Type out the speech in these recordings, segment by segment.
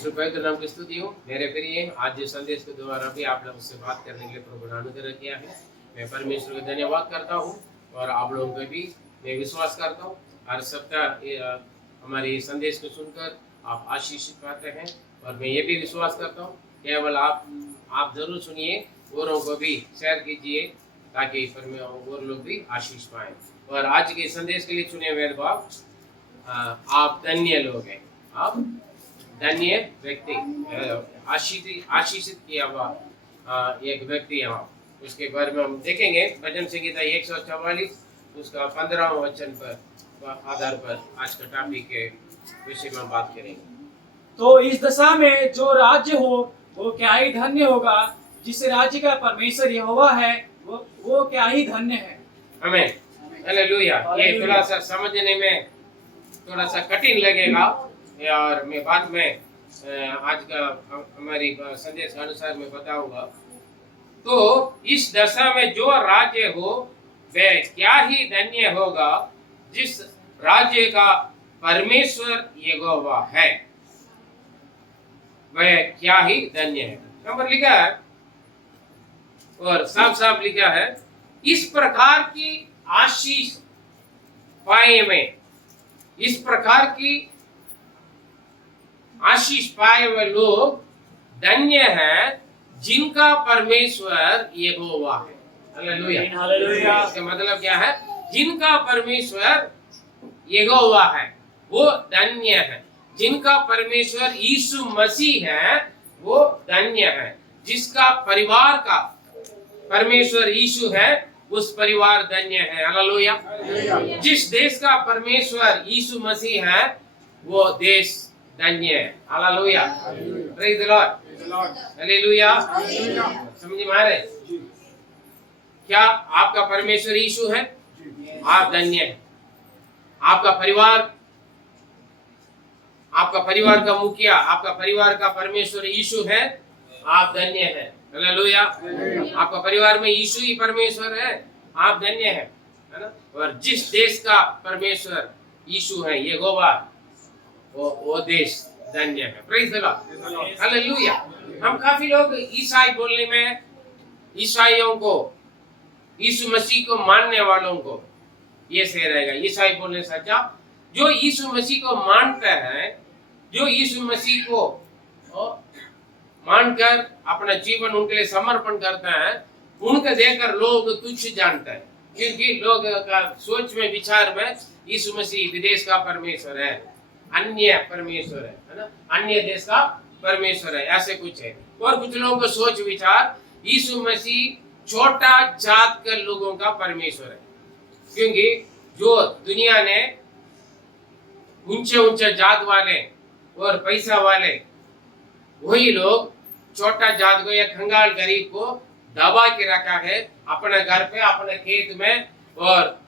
परमेश्वर पवित्र नाम की स्तुति हो। मेरे प्रिय, आज जो संदेश के द्वारा भी आप लोगों से बात करने के लिए प्रभु ने अनुग्रह किया है, मैं परमेश्वर को धन्यवाद करता हूँ और आप लोगों को भी मैं विश्वास करता हूँ हर सप्ताह हमारे संदेश को सुनकर आप आशीषित पाते हैं। और मैं ये भी विश्वास करता हूँ केवल आप जरूर सुनिए, औरों को भी शेयर कीजिए ताकि और लोग भी आशीष पाएं। और आज के संदेश के लिए चुने हुए बाप, आप धन्य लोग हैं, आप धन्य व्यक्ति, आशीषित किया हुआ एक व्यक्ति है आप। उसके बारे में हम देखेंगे भजन संहिता 144 उसका 15वां वचन पर आधार पर आज का टॉपिक के विषय में बात करेंगे। तो इस दशा में जो राज्य हो वो क्या ही धन्य होगा, जिस राज्य का परमेश्वर यहोवा है वो क्या ही धन्य है। आमीन, हालेलुया। ये थोड़ा सा समझने में थोड़ा सा कठिन लगेगा और मैं बाद में आज का हमारी संदेश के अनुसार मैं बताऊंगा। तो इस दशा में जो राज्य हो वह क्या ही धन्य होगा, जिस राज्य का परमेश्वर यहोवा है वह क्या ही धन्य है। नंबर लिखा है और साफ साफ लिखा है, इस प्रकार की आशीष पाए में, इस प्रकार की आशीष पाए हुए लोग धन्य हैं जिनका परमेश्वर यहोवा है। Hallelujah, hallelujah. इसका मतलब क्या है? जिनका परमेश्वर यहोवा है वो धन्य है। जिनका परमेश्वर यीशु मसीह है वो धन्य है। जिसका परिवार का परमेश्वर यीशु है उस परिवार धन्य है। हालेलुया। जिस देश का परमेश्वर यीशु मसीह है वो देश धन्य है। Hallelujah, praise the Lord, hallelujah. समझ में आ रहे? क्या आपका परमेश्वर यीशु है? आप धन्य हैं। आपका परिवार का मुखिया, आपका परिवार का परमेश्वर यीशु है, आप धन्य हैं। हालेलुया। आपका परिवार में यीशु ही परमेश्वर है, आप धन्य हैं, है ना। और जिस देश का परमेश्वर यीशु है यहोवा, वो देश धन्य है। Praise the Lord, hallelujah. हम काफी लोग ईसाई बोलने में, ईसाइयों को, यीशु मसीह को मानने वालों को ये सही रहेगा, ईसाई बोलने से अच्छा जो यीशु मसीह को मानते हैं, जो यीशु मसीह को मानकर अपना जीवन उनके लिए समर्पण करते हैं, उनको देखकर लोग तुच्छ जानते हैं। क्योंकि लोग का सोच में, विचार में यीशु मसीह विदेश का परमेश्वर है, अन्य परमेश्वर है ना, अन्य देश का परमेश्वर है, ऐसे कुछ है। और कुछ लोगों को सोच विचार यीशु मसीह छोटा जात के लोगों का परमेश्वर है। क्योंकि जो दुनिया ने ऊंचे ऊंचे जात वाले और पैसा वाले, वही लोग छोटा जात को या खंगाल गरीब को दबा के रखा है अपने घर पे, अपने खेत में, और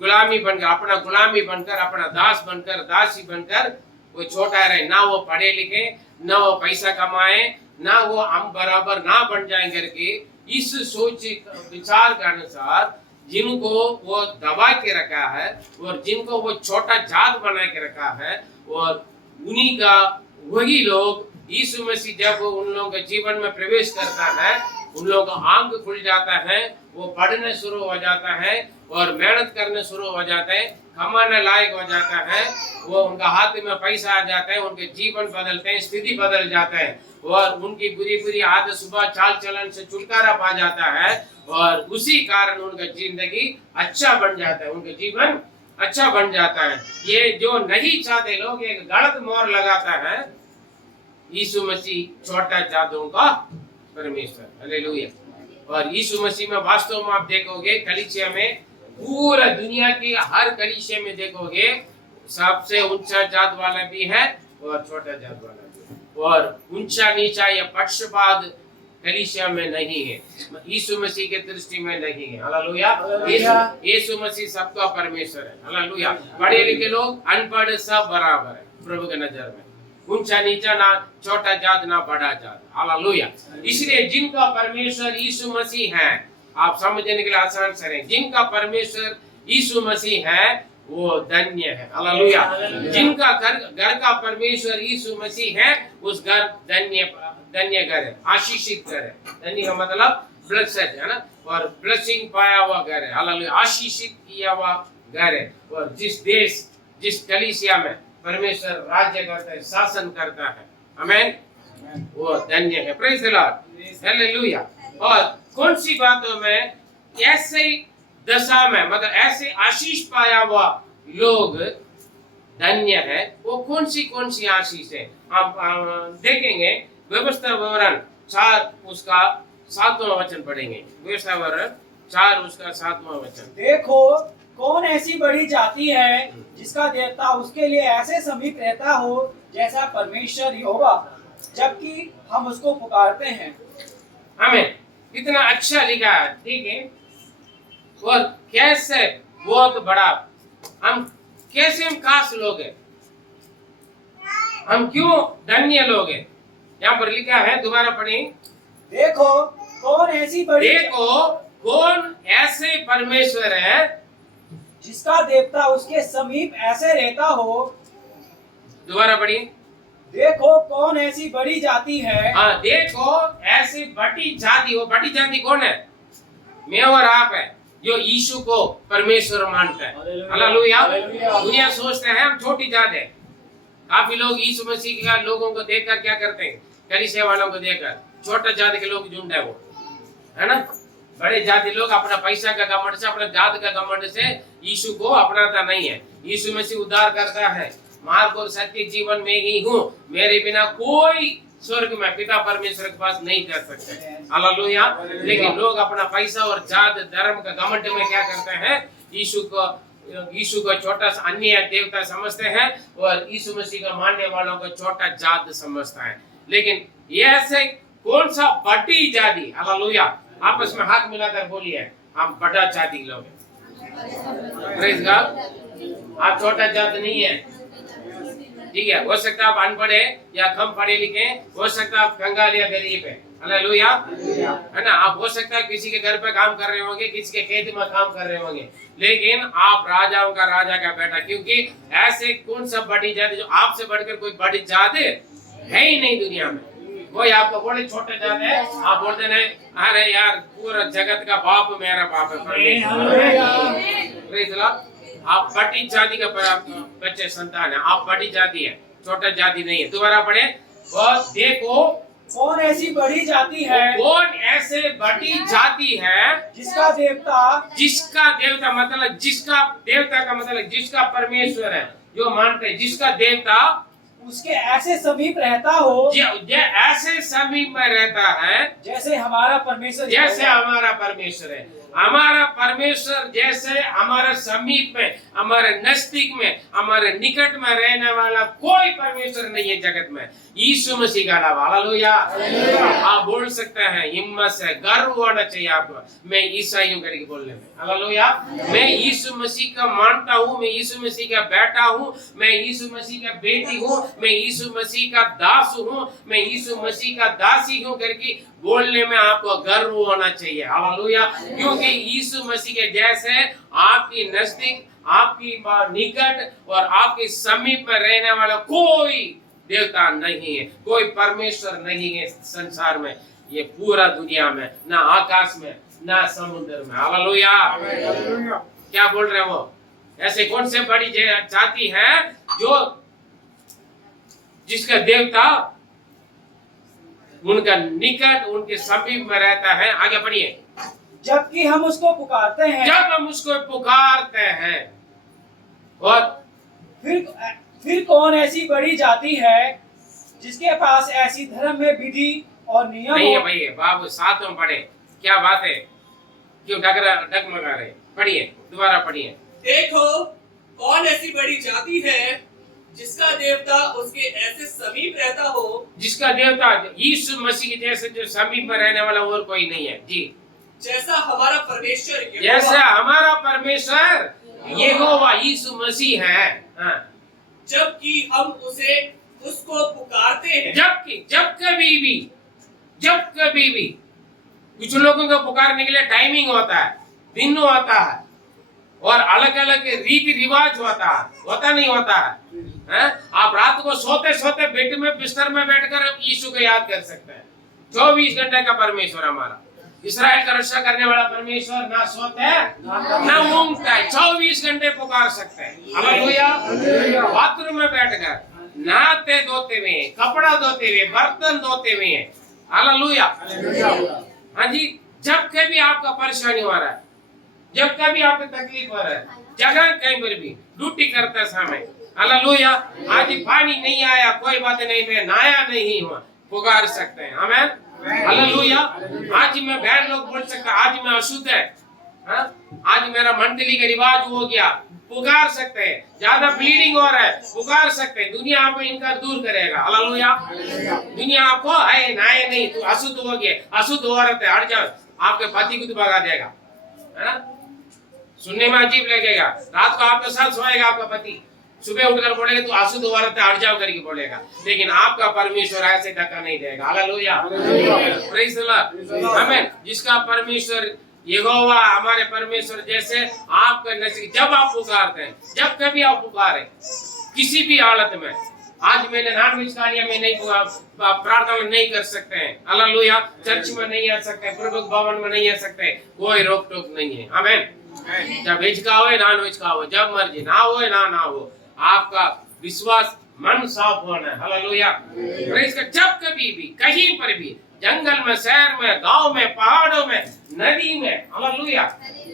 गुलामी बनकर, अपना गुलामी बनकर, अपना दास बनकर, दासी बनकर वो छोटा रहे। ना वो पढ़े लिखे, ना वो पैसा कमाए, ना वो हम बराबर ना बन जाए करके इस सोच विचार के अनुसार जिनको वो दबा के रखा है और जिनको वो छोटा जात बना के रखा है, और उन्हीं का वही लोग यीशु मसीह जब उन लोगों के जीवन में प्रवेश करता है, उन लोगों का आंख खुल जाता है, वो पढ़ने शुरू हो जाता है और मेहनत करने शुरू हो जाते हैं, कमाने लायक हो जाता है, वो उनका हाथ में पैसा आ जाता है, उनके जीवन बदलते हैं, स्थिति बदल जाता है, और उनकी बुरी बुरी आदत, सुबह चाल चलन से छुटकारा पा जाता है, और उसी कारण उनका जिंदगी अच्छा बन जाता है, उनका जीवन अच्छा बन जाता है। ये जो नहीं चाहते लोग एक गलत मोहर लगाता है, यीशु मसीह छोटा जातों का परमेश्वर। हालेलुया। और यीशु मसीह में वास्तव में आप देखोगे कलीसिया में, पूरा दुनिया की हर कलीसिया में देखोगे सबसे ऊंचा जात वाला भी है और छोटा जात वाला भी है, और ऊंचा नीचा या पक्षपात कलीसिया में नहीं है, यीशु मसीह के दृष्टि में नहीं है। हालेलुया। यीशु मसीह सबका परमेश्वर है। हालेलुया। पढ़े लिखे लोग, अनपढ़ सब बराबर है प्रभु के नजर में, ऊंचा नीचा ना, छोटा जात ना बड़ा जात। हालेलुया। इसलिए जिनका परमेश्वर यीशु मसीह है, आप समझने के लिए आसान से रहे, जिनका परमेश्वर यीशु मसीह है वो धन्य है। हालेलुया। जिनका घर का परमेश्वर यीशु मसीह है, उस घर धन्य घर है, आशीषित घर है। धन्य का मतलब ब्लेस्ड है ना, और ब्लेसिंग पाया हुआ घर है। हालेलुया। आशीषित किया हुआ घर है। और जिस देश, जिस कलीसिया में परमेश्वर राज्य करता है, शासन करता है, आमेन, वो धन्य है। Praise the Lord. हालेलुया। और कौन सी बातों में ऐसे दशा में, मतलब ऐसे आशीष पाया हुआ लोग धन्य है, वो कौन सी आशीष है? आप देखेंगे व्यवस्था विवरण 4 उसका 7वां वचन पढ़ेंगे। व्यवस्था विवरण 4 उसका 7वां वचन। देखो कौन ऐसी बड़ी जाति है जिसका देवता उसके लिए ऐसे समीप रहता हो जैसा परमेश्वर यहोवा, जबकि हम उसको पुकारते हैं। हमें इतना अच्छा लिखा है, ठीक है। और कैसे बहुत बड़ा, हम कैसे हम खास लोग हैं, हम क्यों धन्य लोग हैं? यहाँ पर लिखा है, दोबारा पढ़ें। देखो कौन ऐसी बड़ी, देखो कौन ऐसे परमेश्वर है जिसका देवता उसके समीप ऐसे रहता हो। दोबारा पढ़िए। देखो कौन ऐसी बड़ी जाति है। हाँ, देखो ऐसी बड़ी जाति। वो बड़ी जाति कौन है? मैं और आप है, जो यीशु को परमेश्वर मानता है। हालेलुया। दुनिया सोचते हैं हम छोटी जात है। काफी लोग यीशु मसीह के लोगों को देखकर क्या करते हैं? कलीसिया वालों को देखकर छोटा जाति के लोग झुंड है, वो है ना। बड़े जाति लोग अपना पैसा का घमंड से, अपना जात का घमंड से यीशु को अपनाता नहीं है। यीशु मसीह उद्धार करता है। मार्ग और सत्य जीवन में ही हूँ, मेरे बिना कोई स्वर्ग में पिता परमेश्वर के पास नहीं जा सकते। हालेलुया। लेकिन लोग अपना पैसा और जात धर्म का घमंड में क्या करते हैं? यीशु को छोटा सा अन्य देवता समझते हैं, और यीशु मसीह का मानने वालों को छोटा जात समझता है। लेकिन ये ऐसे कौन सा बड़ी जाति? हालेलुया। आपस में हाथ मिलाकर बोलिए, हम बड़ा जाति लोग हैं। Praise God. आप छोटा जात नहीं है, ठीक है। हो सकता है आप अनपढ़ है या कम पढ़े लिखे, हो सकता है आप कंगाल या गरीब है। हालेलुया, है ना। आप हो सकता है किसी के घर पे काम कर रहे होंगे, किसी के खेत में काम कर रहे होंगे, लेकिन आप राजाओं का राजा का बेटा, क्योंकि ऐसे कौन सा बड़ी जाति, जो आपसे बढ़कर कोई बड़ी जाति है ही नहीं दुनिया में। कोई आपको बोले छोटे जात है, आप बोलते नहीं, अरे यार पूरा जगत का बाप मेरा बाप है। आप बड़ी जाति का बच्चे संतान है, आप बड़ी जाति है, छोटा जाति नहीं है। दोबारा पढ़े। और देखो कौन ऐसी बड़ी जाति है, कौन ऐसे बड़ी जाति है जिसका देवता मतलब जिसका परमेश्वर है, जो मानते हैं जिसका देवता उसके ऐसे समीप रहता हो, ऐसे समीप में रहता है जैसे हमारा परमेश्वर, जैसे हमारा परमेश्वर है। हमारा परमेश्वर जैसे हमारे समीप में, हमारे नजदीक में, हमारे निकट में रहने वाला कोई परमेश्वर नहीं है जगत में, यीशु मसीह का अलावा। हालेलुया। आप बोल सकते हैं, हिम्मत से गर्व होना चाहिए आपको। मैं ईसाइयों करके बोलने में, हालेलुया। मैं यीशु मसीह का मानता हूँ, मैं यीशु मसीह का बेटा हूँ, मैं यीशु मसीह का बेटी हूँ, मैं यीशु मसीह का दास हूँ, मैं यीशु मसीह का दासी हूँ करके बोलने में आपको गर्व होना चाहिए। हालेलुया। क्योंकि यीशु मसीह के जैसे आपकी नजदीक, आपकी निकट और आपके समीप में रहने वाला कोई देवता नहीं है, कोई परमेश्वर नहीं है संसार में, ये पूरा दुनिया में, ना आकाश में, ना समुद्र में। हालेलुया। क्या बोल रहे हो? ऐसे कौन से बड़ी जाति है जो जिसका देवता उनका निकट, उनके समीप में रहता है? आगे पढ़िए। जबकि हम उसको पुकारते हैं, जब हम उसको पुकारते हैं। और फिर कौन ऐसी बड़ी जाति है जिसके पास ऐसी धर्म में विधि और नियम नहीं है हो? भाई बाबू, साथ में पढ़े। क्या बात है, क्यों डगमगा रहे? पढ़िए, दोबारा पढ़िए। देखो कौन ऐसी बड़ी जाति है जिसका देवता उसके ऐसे समीप रहता हो, जिसका देवता यीशु मसीह जैसे जो समीप में रहने वाला और कोई नहीं है जी। जैसा हमारा परमेश्वर जैसा हमारा परमेश्वर यहोवा यीशु मसीह है। हाँ। जबकि हम उसको पुकारते हैं। जब कभी भी कुछ लोगों को पुकारने के लिए टाइमिंग होता है, दिन होता है, और अलग अलग रीति रिवाज होता नहीं होता है? आप रात को सोते सोते बेड में बिस्तर में बैठकर यीशु को याद कर सकते हैं। 24 घंटे का परमेश्वर हमारा, इस्राएल का रक्षा करने वाला परमेश्वर ना सोता है ना ऊँगता है, 24 घंटे पुकार सकते हैं। हालेलुया। बाथरूम में बैठकर नहाते धोते हुए, कपड़ा धोते हुए, बर्तन धोते हुए, हालेलुया। हाँ जी, जब कभी आपका परेशानी हो रहा है, जब कभी आपको तकलीफ हो रहा है, जगह कहीं पर भी ड्यूटी करते समय, हालेलुया। आज पानी नहीं आया, कोई बात नहीं, मैं नहाया नहीं हुआ, पुकार सकते हैं। आमीन, हालेलुया। आज मैं बहन लोग बोल सकते हैं आज मैं अशुद्ध है, आज मेरा मंडली का रिवाज हो गया, पुकार सकते हैं। ज्यादा ब्लीडिंग हो रहा है, पुकार सकते हैं। दुनिया आपको इनका दूर करेगा। हालेलुया। दुनिया आपको आए नाए नहीं, तू अशुद्ध हो गया, अशुद्ध औरत है, हट जाओ, आपके पति को तो भगा देगा। सुनने में अजीब लगेगा, रात को आपके साथ सोएगा आपका पति, सुबह उठकर बोलेगा तू अशुद्ध औरत है, हट जाओ करके बोलेगा, लेकिन आपका परमेश्वर ऐसे धक्का नहीं देगा। हालेलुया, प्रेज़ द लॉर्ड, आमीन। जिसका परमेश्वर यहोवा हमारे परमेश्वर जैसे आपका नजदीक, जब आप पुकारते हैं, जब कभी आप पुकारे किसी भी हालत में, आज मैंने नॉनवेज खा लिया, मैं नहीं प्रार्थना नहीं कर सकते हैं, हालेलुया। चर्च में नहीं आ सकते, प्रभु भवन में नहीं आ सकते, कोई रोक टोक नहीं है। आमीन। जब वेज खाओ नॉन वेज खाओ, जब मर्जी, ना हो ना हो, आपका विश्वास मन साफ होना है। हालेलुया। प्रेज़ का जब कभी भी कहीं पर भी, जंगल में, शहर में, गांव में, पहाड़ों में, नदी में, हालेलुया,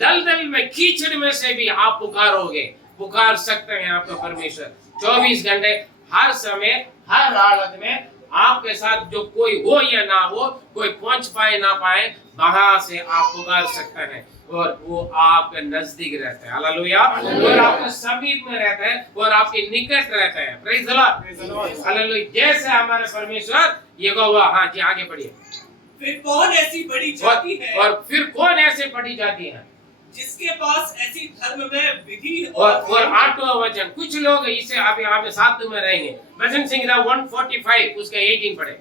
दलदल में, कीचड़ में से भी आप पुकारोगे, पुकार सकते हैं आपका परमेश्वर 24 घंटे, हर समय, हर हालत में आपके साथ। जो कोई हो या ना हो, कोई पहुंच पाए ना पाए, वहां से आप पुकार सकते हैं और वो आपके नजदीक रहता है। हालेलुया। और आपके समीप में रहता है और आपके निकट रहता है। Praise the Lord, hallelujah. जैसे हमारे परमेश्वर यहोवा। हाँ जी, आगे बढ़िए। फिर कौन ऐसी बड़ी जाति है, और फिर कौन ऐसे बड़ी जाति है जिसके पास ऐसी धर्म में विधि और आठवां वचन। कुछ लोग इसे आप यहाँ पे साथ में रहेंगे। भजन संहिता 145 उसका 18 पढ़े।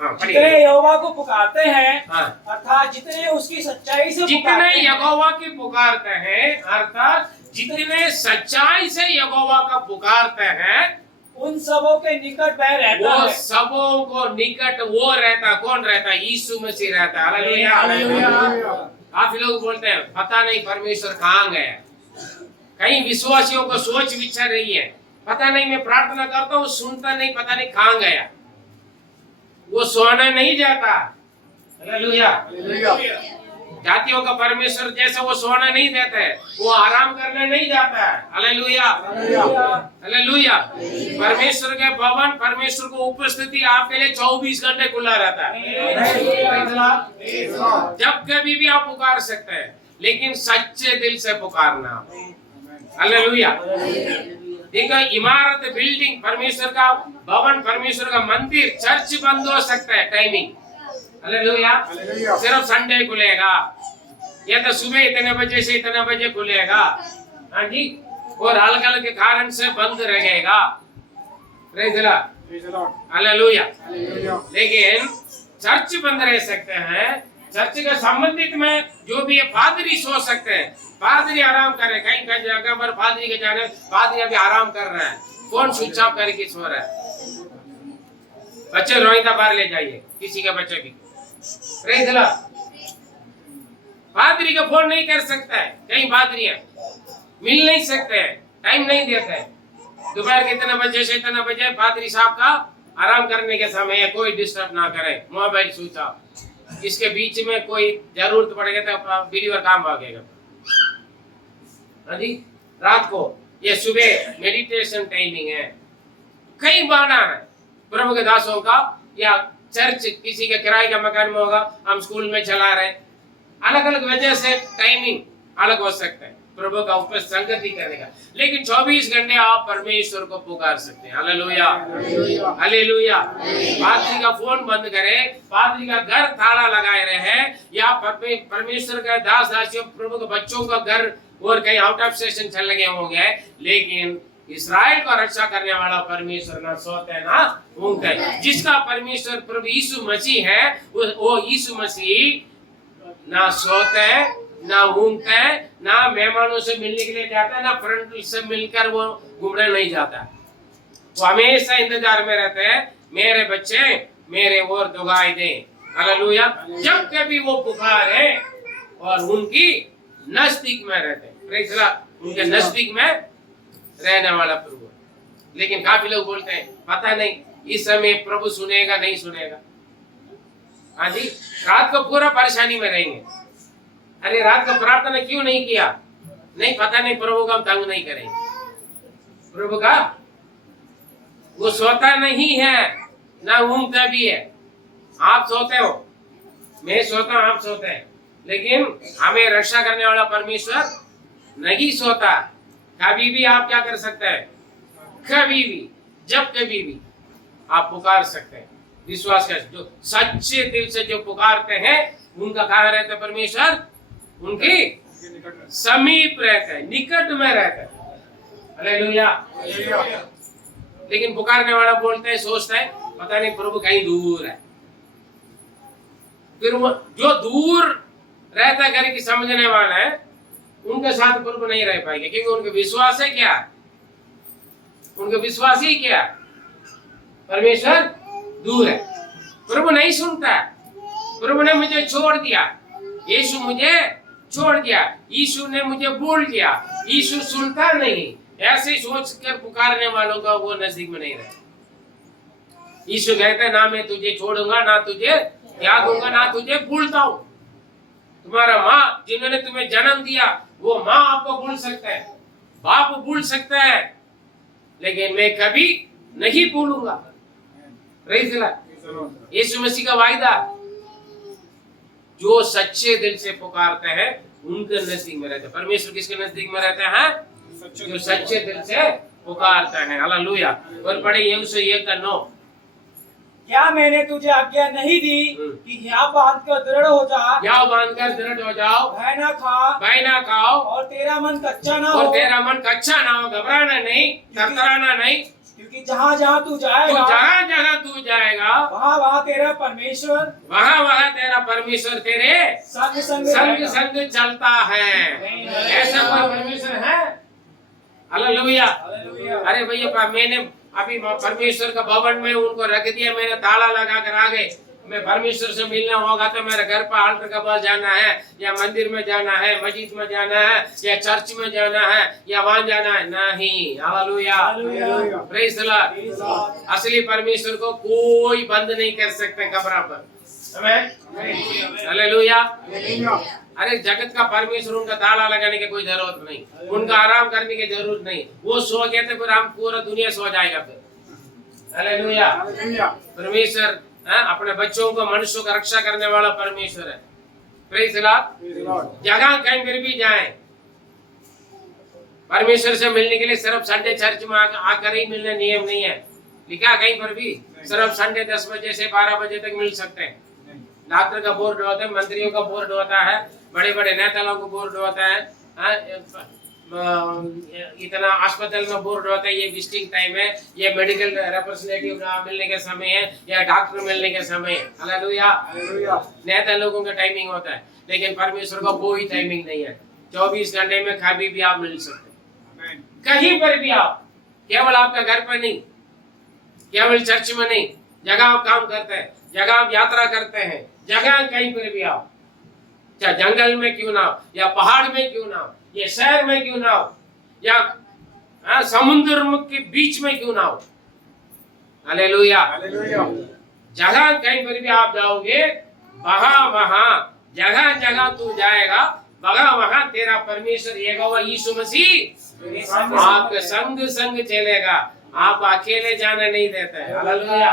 जितने यहोवा को पुकारते हैं, हाँ, अर्थात जितने उसकी सच्चाई से जितने यहोवा की पुकारते हैं, अर्थात जितने सच्चाई से यहोवा का पुकारते हैं, उन सबों के निकट वह रहता वो है। सबों को निकट वो रहता। कौन रहता? यीशु मसीह रहता है। हालेलुया। काफी लोग बोलते हैं पता नहीं परमेश्वर कहाँ गया। कई विश्वासियों को सोच विचार रही है, पता नहीं मैं प्रार्थना करता हूँ, सुनता नहीं, पता नहीं कहाँ गया। वो सोना नहीं जाता। हालेलुया। जातियों का परमेश्वर जैसा वो सोना नहीं देता है, वो आराम करने नहीं जाता है। Hallelujah, hallelujah. परमेश्वर के भवन, परमेश्वर को उपस्थिति आपके लिए 24 घंटे खुला रहता है। जब कभी भी आप पुकार सकते हैं, लेकिन सच्चे दिल से पुकारना। हालेलुया। देखो, इमारत, बिल्डिंग, परमेश्वर का भवन, परमेश्वर का मंदिर, चर्च बंद हो सकता है टाइमिंग। हालेलुया। सिर्फ संडे खुलेगा, या तो सुबह इतने बजे से इतने बजे खुलेगा। हाँ जी। और अलग अलग के कारण से बंद रहेगा। Praise the Lord, hallelujah. लेकिन चर्च बंद रह सकते हैं। चर्च के संबंधित में जो भी है, पादरी सो सकते हैं, पादरी आराम कर रहे हैं। कहीं कहीं जगह पर पादरी के जाने, पादरी अभी आराम कर रहे हैं, कौन स्विच ऑफ करके सो रहा है। बच्चे रोहिता बाहर ले जाइए, किसी का बच्चा भी। Praise the Lord. पादरी का फोन नहीं कर सकता है, कई पादरियां मिल नहीं सकते हैं, टाइम नहीं देते हैं। दोपहर के इतने बजे से इतने बजे पादरी साहब का आराम करने के समय है, कोई डिस्टर्ब ना करे, मोबाइल स्विच ऑफ। इसके बीच में कोई जरूरत पड़ेगा तो वीडियो काम भागेगा। हाँ जी। रात को ये सुबह मेडिटेशन टाइमिंग है। कई बहाना है प्रभु के दासों का, या चर्च किसी के किराए का मकान में होगा, हम स्कूल में चला रहे हैं, अलग अलग वजह से टाइमिंग अलग हो सकता है प्रभु का उपस्थित संगति करने का। लेकिन 24 घंटे आप परमेश्वर को पुकार सकते हैं। Hallelujah, hallelujah. पादरी का फोन बंद करें, पादरी का घर ताला लगाए रहे, या परमेश्वर का दास दासियों, प्रभु के बच्चों का घर और कहीं आउट ऑफ स्टेशन चल लगे होंगे, लेकिन इस्राएल को रक्षा करने वाला परमेश्वर ना सोते ना ऊँगते है। जिसका परमेश्वर प्रभु यीशु मसीह है, वो यीशु मसीह ना सोते ना घूमता है, ना मेहमानों से मिलने के लिए जाता है, ना फ्रेंड से मिलकर वो घूमने नहीं जाता। वो हमेशा इंतजार में रहते हैं, मेरे बच्चे मेरे ओर दुआएं दें। हालेलुया। जब कभी वो पुकारे और उनकी नजदीक में रहते हैं, प्रेज़ द लॉर्ड, उनके नजदीक में रहने वाला प्रभु है। लेकिन काफी लोग बोलते हैं पता नहीं इस समय प्रभु सुनेगा नहीं सुनेगा। हाँ जी, रात को पूरा परेशानी में रहेंगे। अरे रात को प्रार्थना क्यों नहीं किया? नहीं, पता नहीं प्रभु का हम तंग नहीं करेंगे। प्रभु का वो सोता नहीं है, ना ऊँगता भी है। आप सोते हो, मैं सोता हूँ, आप सोते हैं, लेकिन हमें रक्षा करने वाला परमेश्वर नहीं सोता। कभी भी आप क्या कर सकते हैं? कभी भी, जब कभी भी आप पुकार सकते हैं। विश्वास कर, जो सच्चे दिल से जो पुकारते हैं उनका कहाँ रहता है परमेश्वर? उनके समीप रहता है, निकट में रहता है। हालेलुया। लेकिन पुकारने वाला बोलता है, सोचता है पता नहीं प्रभु कहीं दूर है। फिर वो जो दूर रहता करे कि समझने वाला है, उनके साथ प्रभु नहीं रह पाएंगे, क्योंकि उनका विश्वास है क्या? उनका विश्वास ही क्या? परमेश्वर दूर है, प्रभु नहीं सुनता, प्रभु ने मुझे छोड़ दिया, यीशु मुझे छोड़ दिया, यीशु ने मुझे भूल दिया, यीशु सुनता नहीं। ऐसे सोच कर पुकारने वालों का वो नजदीक में नहीं रहता। यीशु कहता है ना मैं तुझे छोड़ूंगा, ना तुझे त्यागूंगा, ना तुझे भूलता हूं। तुम्हारा माँ जिन्होंने तुम्हें जन्म दिया, वो माँ आपको भूल सकता है, बाप भूल सकता है, लेकिन मैं कभी नहीं भूलूंगा। Praise the Lord. Yeshu Masih का वायदा, जो सच्चे दिल से पुकारते हैं उनके नजदीक में रहते हैं। परमेश्वर किसके नजदीक में रहते हैं? जो सच्चे दिल से पुकारते हैं। हालेलुया। और पढ़े यहोशू 1:9। क्या मैंने तुझे आज्ञा नहीं दी कि यहाँ बांध कर दृढ़ हो जा, यहाँ बांध कर दृढ़ हो जाओ, भय ना खा, भय ना खाओ, और तेरा मन कच्चा ना और हो, तेरा मन कच्चा ना हो, घबराना नहीं, थरथराना नहीं, क्योंकि जहाँ जहाँ तू तो जाएगा, जहाँ जहाँ तू जाएगा, वहाँ वहाँ तेरा परमेश्वर, वहाँ वहाँ तेरा परमेश्वर तेरे संग संग संग रहेगा। संग चलता है। ऐसा कोई परमेश्वर है? हालेलुया। हालेलुया। अरे भैया, मैंने अभी परमेश्वर का भवन में उनको रख दिया, मैंने ताला लगा कर आ गए। मैं परमेश्वर से मिलना होगा तो मेरे घर पर आल्टर के पास जाना है, या मंदिर में जाना है, मस्जिद में जाना है, या चर्च में जाना है, या वहां जाना है? नहीं। हालेलुया। Praise the Lord. असली परमेश्वर को कोई बंद नहीं कर सकते कब्र पर। हालेलुया। अरे जगत का परमेश्वर, उनका ताला लगाने की कोई जरूरत नहीं, उनका आराम करने की जरूरत नहीं। वो सो गए तो फिर हम पूरा दुनिया सो जाएगा फिर। हालेलुया। परमेश्वर अपने बच्चों को, मनुष्यों का रक्षा करने वाला परमेश्वर है। Praise the Lord. जगह कहीं फिर भी जाएं, परमेश्वर से मिलने के लिए सिर्फ संडे चर्च में आकर ही मिलने नियम नहीं है। लिखा कहीं पर भी सिर्फ संडे 10 बजे से 12 बजे तक मिल सकते हैं। डॉक्टर का बोर्ड होता है, मंत्रियों का बोर्ड होता है, बड़े बड़े नेताओं का बोर्ड होता है, इतना अस्पताल में बोर्ड होता है, ये विजिटिंग टाइम है, ये मेडिकल रिप्रेजेंटेटिव मिलने का समय है, या डॉक्टर मिलने का समय है। हालेलुया। नेता लोगों का टाइमिंग होता है, लेकिन परमेश्वर का कोई टाइमिंग नहीं है। 24 घंटे में कभी भी आप मिल सकते हैं, कहीं पर भी आप। केवल आपका घर पर नहीं, केवल चर्च में नहीं, जगह आप काम करते हैं, जगह आप यात्रा करते हैं, जगह कहीं पर भी आप, चाहे जंगल में क्यों ना हो, या पहाड़ में क्यों ना हो, या शहर में क्यों ना हो, या समुद्र के बीच में क्यों ना हो। हालेलुया। जगह कहीं पर भी आप जाओगे, वहां वहां जगह जगह तू जाएगा, वहां वहां तेरा परमेश्वर यहोवा यीशु मसीह आपके संग संग चलेगा। आप अकेले जाने नहीं देता है। हालेलुया।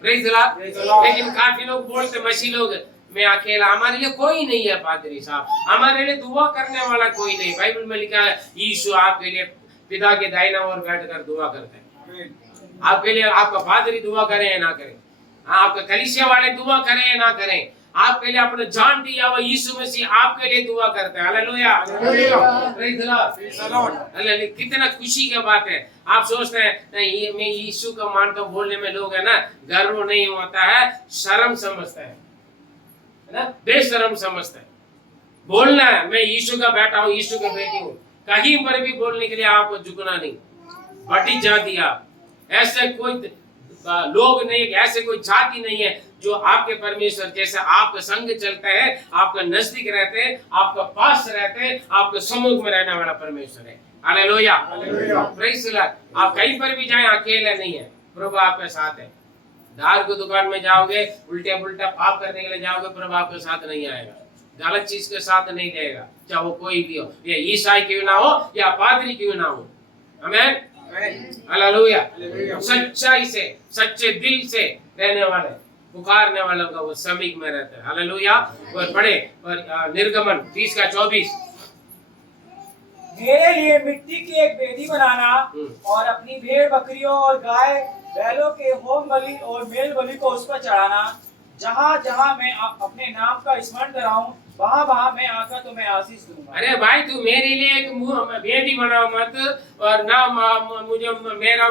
Praise the Lord. लेकिन काफी लोग बोलते, मसीह लोग, मैं अकेला, हमारे लिए कोई नहीं है पादरी साहब, हमारे लिए दुआ करने वाला कोई नहीं। बाइबल में लिखा है यीशु आपके लिए पिता के दाहिना ओर बैठकर दुआ करते हैं। आपके लिए आपका पादरी दुआ करे या ना करे, आपका कलीसिया वाले दुआ करें या ना करें, आपके लिए अपने जान दिया हुआ यीशु मसीह आपके लिए दुआ करते हैं। Hallelujah. Praise the Lord. Hallelujah. कितना खुशी की बात है। आप सोचते हैं नहीं, मैं यीशु का मानता हूं, बोलने में लोग है ना गर्व नहीं होता है, शर्म समझता है ना, बेशर्म समझता है। बोलना है मैं यीशु का बेटा हूँ, यीशु का बेटी हूँ। कहीं पर भी बोलने के लिए आपको झुकना नहीं। बटी जाति आप, ऐसे कोई लोग नहीं, ऐसे कोई जाति नहीं है जो आपके परमेश्वर जैसे आपका संग चलता है, आपका नजदीक रहते हैं, आपका पास रहते हैं, आपके सम्मुख में रहने वाला परमेश्वर है। Hallelujah, praise the Lord. आप कहीं पर भी जाएं अकेले नहीं है, प्रभु आपके साथ है। दार की दुकान में जाओगे, उल्टे पुल्टा पाप करने के लिए जाओगे, प्रभु आपके साथ नहीं आएगा, गलत चीज के साथ नहीं देगा, चाहे वो कोई भी हो, ये ईसाई क्यों ना हो या पादरी क्यों ना हो। आमीन, हालेलुया। सच्चाई से, सच्चे दिल से रहने वाले, पुकारने वालों का वो समीप में रहता है। हालेलुया। और पढ़े और निर्गमन 30 का 24, मेरे लिए मिट्टी की एक वेदी बनाना और अपनी भेड़ बकरियों और गाय बैलों के होम बलि और मेल बलि को उस पर चढ़ाना। जहाँ जहाँ मैं अपने नाम का स्मरण कराऊं, वहाँ वहाँ मैं आकर तुम्हें आशीष दूंगा। अरे भाई, तू मेरे लिए एक वेदी बनाओ मत, और ना मुझे मेरा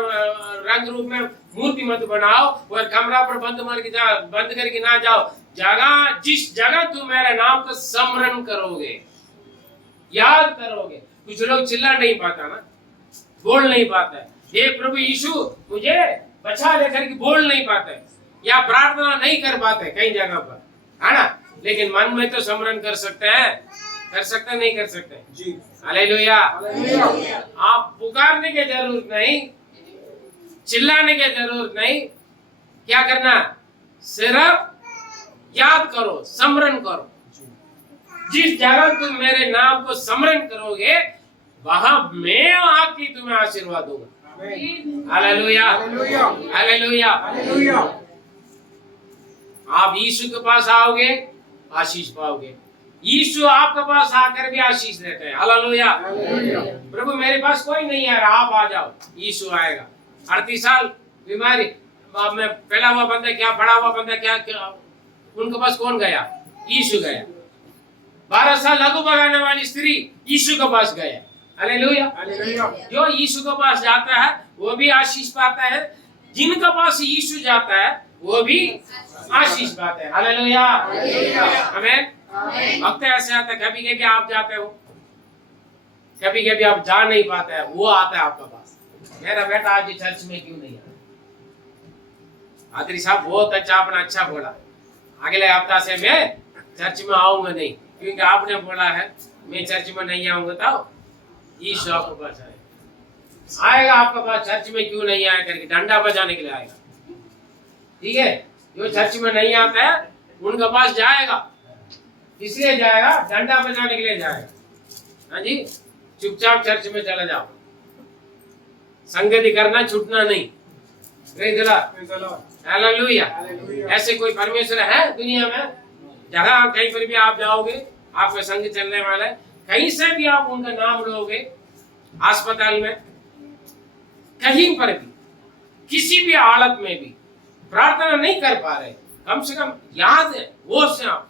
रंग रूप में मूर्ति मत बनाओ, और कमरा पर बंद करके ना जाओ। जगह, जिस जगह तू मेरे नाम का स्मरण करोगे, याद करोगे। कुछ लोग चिल्ला नहीं पाता ना, बोल नहीं पाता है, हे प्रभु यीशु मुझे बचा लेकर के बोल नहीं पाते, या प्रार्थना नहीं कर पाते कई जगह पर, है ना। लेकिन मन में तो स्मरण कर सकते हैं, कर सकते नहीं कर सकते जी। हालेलुया। आप पुकारने की जरूरत नहीं, चिल्लाने की जरूरत नहीं, क्या करना, सिर्फ याद करो, स्मरण करो। जिस जगह तुम मेरे नाम को स्मरण करोगे, वहां मैं आके तुम्हें आशीर्वाद दूंगा। Hallelujah, hallelujah, hallelujah. आप यीशु के पास आओगे, आशीष पाओगे। यीशु आपके पास आकर भी आशीष देते हैं। हालेलुया। प्रभु मेरे पास कोई नहीं है, आप आ जाओ, यीशु आएगा। 38 साल बीमारी में फैला हुआ बंदा, क्या पड़ा हुआ बंदा, क्या उनके पास कौन गया? यीशु गया। 12 साल लघु बगाने वाली स्त्री यीशु के पास गया। हालेलुया। जो यीशु के पास जाता है वो भी आशीष पाता है, जिनके पास यीशु जाता है वो भी आशीष पाते हैं। हालेलुया, आमीन। वक्त ऐसे आता है, कभी कभी आप जाते हो, कभी कभी आप जा नहीं पाते हैं, वो आता है आपके पास, मेरा बेटा आज चर्च में क्यों नहीं आया? आदरी साहब बहुत अच्छा बोला, अगले हफ्ता से मैं चर्च में आऊंगा नहीं, क्योंकि आपने बोला है मैं चर्च में नहीं आऊंगा। तो यीशु आपके पास आएगा, आपके पास चर्च में क्यों नहीं आया करके डंडा बजाने के लिए आएगा। ठीक है, जो चर्च में नहीं आता है उनके पास जाएगा, इसलिए जाएगा, डंडा बजाने के लिए जाएगा। हाँ जी, चुपचाप चर्च में चला जाओ, संगति करना, छूटना नहीं। हालेलुया। ऐसे कोई परमेश्वर है दुनिया में? जहाँ कहीं पर भी आप जाओगे, आपका संग चलने वाला है, कहीं से भी आप उनका नाम लोगे, अस्पताल में, कहीं पर भी, किसी भी हालत में भी प्रार्थना नहीं कर पा रहे, कम से कम याद है वो से आप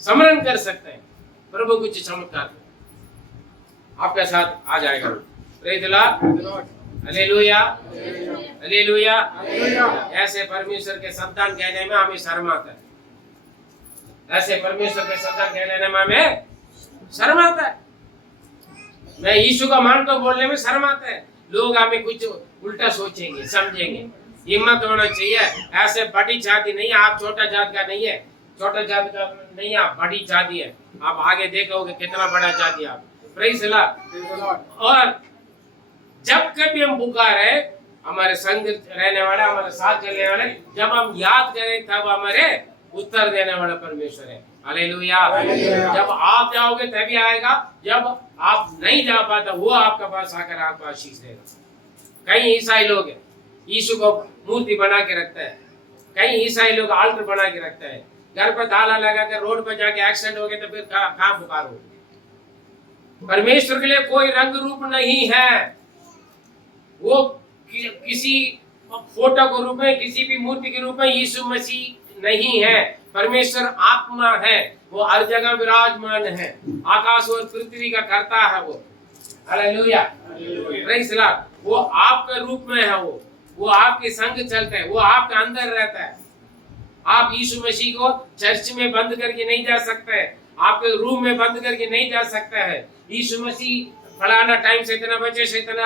स्मरण कर सकते हैं, प्रभु कुछ चमत्कार आपके साथ आ जाएगा। Praise the Lord, hallelujah, hallelujah. ऐसे परमेश्वर के संतान कहने में हमें शर्म आता है, ऐसे परमेश्वर के संतान कहने में हमें शर्म आता है। मैं यीशु का मान तो बोलने में शर्म आता है, लोग हमें कुछ उल्टा सोचेंगे, समझेंगे। हिम्मत होना चाहिए, ऐसे बड़ी जाति नहीं है, आप छोटा जात का नहीं है, छोटा जात का नहीं है, आप बड़ी जाति है। आप आगे देखोगे कितना बड़ा जाति आप। Praise the Lord. और जब कभी हम पुकारे, हमारे संग रहने वाले, हमारे साथ चलने वाले, जब हम याद करें तब हमारे उत्तर देने वाला परमेश्वर है। हालेलुया। जब आप जाओगे तभी आएगा, जब आप नहीं जा पाता वो आपके पास आकर आपको आशीष देगा। कई ईसाई लोग हैं यीशु को मूर्ति बना के रखते हैं, कई ईसाई लोग आल्टर बना के रखते हैं, घर पर ताला लगा कर रोड पर जाके एक्सीडेंट हो गए तो फिर कहाँ पुकारो? परमेश्वर के लिए कोई रंग रूप नहीं है, वो किसी फोटो के रूप में, किसी भी मूर्ति के रूप में यीशु मसीह नहीं है। परमेश्वर आत्मा है, वो हर जगह विराजमान है, आकाश और पृथ्वी का करता है वो। Hallelujah, praise the Lord. वो आपके रूप में है, वो आपके संग चलता है, वो आपके अंदर रहता है। आप यीशु मसीह को चर्च में बंद करके नहीं जा सकते, आपके रूम में बंद करके नहीं जा सकता है। यीशु मसीह फलाना टाइम से इतना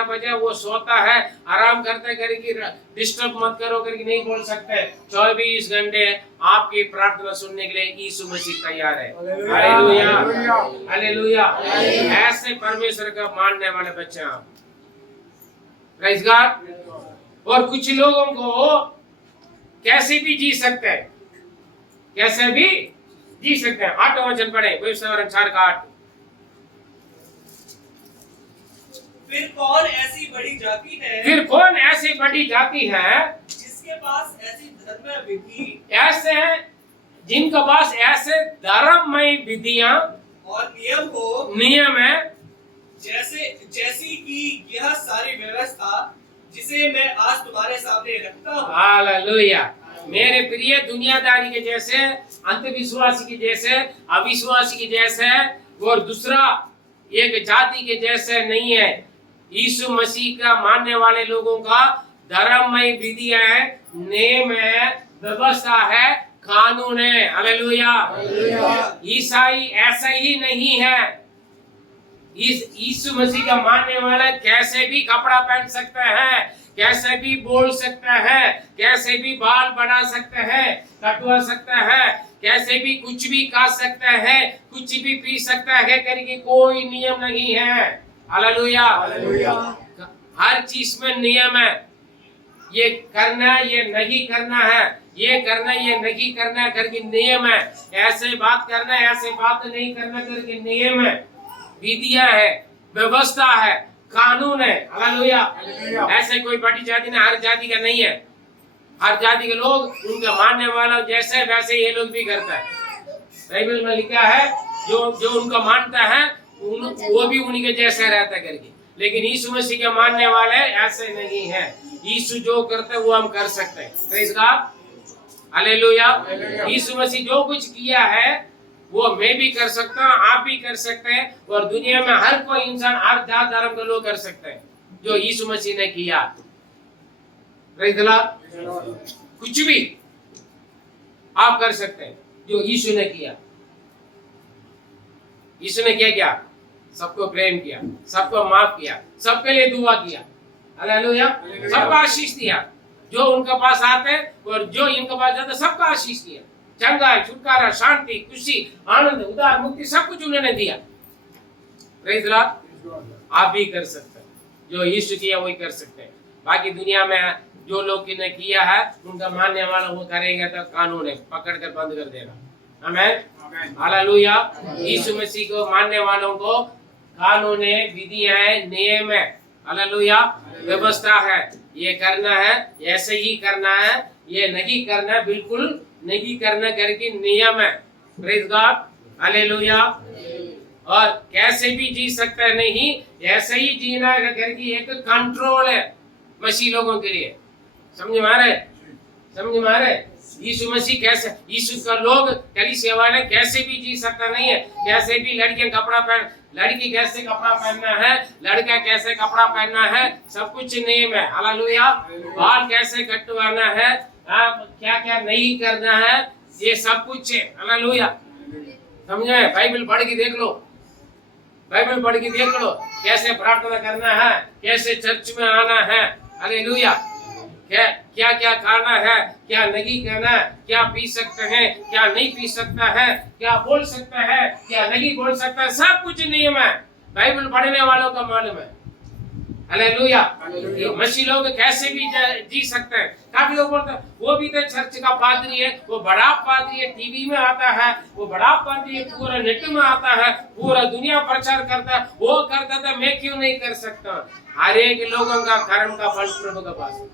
बजे वो सोता है, आराम करता है करके डिस्टर्ब मत करो करके नहीं बोल सकते। 24 घंटे आपकी प्रार्थना सुनने के लिए यीशु मसीह तैयार है। Hallelujah, hallelujah. ऐसे परमेश्वर का मानने वाले बच्चे हैं आप। Praise God. और कुछ लोगों को कैसे भी जी सकते हैं, कैसे भी जी सकते हैं। 8वां वचन पढ़े, भविष्यवाणी 4:8। फिर कौन ऐसी बड़ी जाति है, फिर कौन ऐसी बड़ी जाति है जिसके पास ऐसी धर्म विधि ऐसे हैं जिनके पास ऐसे धर्ममय विधियां और नियम है, जैसी कि यह सारी व्यवस्था जिसे मैं आज तुम्हारे सामने रखता हूँ। हालेलुया। मेरे प्रिय, दुनियादारी के जैसे, अंधविश्वासी के जैसे, अविश्वासी के जैसे और दूसरा एक जाति के जैसे नहीं है। यीशु मसीह का मानने वाले लोगों का धर्ममय विधियां है, नियम है, व्यवस्था है, कानून है। हालेलुया। ईसाई ऐसा ही नहीं है। यीशु मसीह का मानने वाला कैसे भी कपड़ा पहन सकता है, कैसे भी बोल सकता है, कैसे भी बाल बना सकता है, कटवा सकता है, कैसे भी कुछ भी खा सकता है, कुछ भी पी सकता है करके कोई नियम नहीं है। हालेलुया। हर चीज में नियम है। ये करना, ये नहीं करना है, ये करना, ये नहीं करना करके नियम है। ऐसे बात करना, ऐसे बात नहीं करना करके नियम है, विधियां है, व्यवस्था है, कानून है। हालेलुया। ऐसे कोई बड़ी जाति ना, हर जाति का नहीं है। हर जाति के लोग उनका मानने वाला जैसे वैसे ये लोग भी करता है। बाइबल में लिखा है जो उनका मानता है वो भी उन्हीं के जैसे रहता करके। लेकिन यीशु मसीह के मानने वाले ऐसे नहीं है। यीशु जो करते हैं वो हम कर सकते हैं। Praise God. हालेलुया। यीशु मसीह जो कुछ किया है वो मैं भी कर सकता हूँ, आप भी कर सकते हैं, और दुनिया में हर कोई इंसान, हर जात धर्म के लोग कर सकते हैं जो यीशु मसीह ने किया। Praise God. कुछ भी आप कर सकते हैं जो यीशु ने किया। यीशु ने क्या किया? सबको प्रेम किया, सबको माफ किया, सबके लिए दुआ किया। हालेलुया। सबको आशीष दिया। जो उनके पास आते और जो इनके पास जाते सबको आशीष दिया। चंगाई, छुटकारा, शांति, खुशी, आनंद, उद्धार, मुक्ति सब कुछ उन्होंने दिया। Praise God. आप भी कर सकते हैं। जो यीशु किया वही कर सकते हैं। बाकी दुनिया में जो लोग ने किया है उनका मानने वाला वो करेगा तो कानून है, पकड़ कर बंद कर देगा। आमीन। हालेलुया। यीशु मसीह को मानने वालों को कानून है, विधियां है, नियम है। हालेलुया। व्यवस्था है। ये करना है, ऐसे ही करना है, ये नहीं करना, बिल्कुल नहीं करना करके नियम है। Praise God. हालेलुया। और कैसे भी जी सकता नहीं, ऐसे ही जीना है करके एक कंट्रोल है मसीह लोगों के लिए। समझ में आ रहा है? समझ में आ रहा है? यीशु मसीह कैसे, यीशु का लोग कलीसिया वाले कैसे भी जी सकता नहीं है। कैसे भी लड़कियां कपड़ा पहन, लड़की कैसे कपड़ा पहनना है, लड़का कैसे कपड़ा पहनना है, सब कुछ नियम है। हालेलुया। बाल कैसे कटवाना है, क्या क्या नहीं करना है, ये सब कुछ है। हालेलुया। समझे? बाइबल पढ़ के देख लो, बाइबल पढ़ के देख लो कैसे प्रार्थना करना है, कैसे चर्च में आना है। हालेलुया। क्या क्या खाना है, क्या नहीं खाना है, क्या पी सकते हैं, क्या नहीं पी सकता है, क्या बोल सकता है, क्या नहीं बोल सकता है, सब कुछ नियम है। बाइबल पढ़ने वालों का मालूम है। हालेलुया। मसीह लोग कैसे भी जी सकते हैं। काफी लोग बोलते हैं वो भी तो चर्च का पादरी है, वो बड़ा पादरी है, टीवी में आता है, वो बड़ा पादरी है, पूरा नेट में आता है, पूरा दुनिया प्रचार करता है, वो करता था, मैं क्यों नहीं कर सकता? हर एक लोगों का कर्म का फल प्रभु के पास है।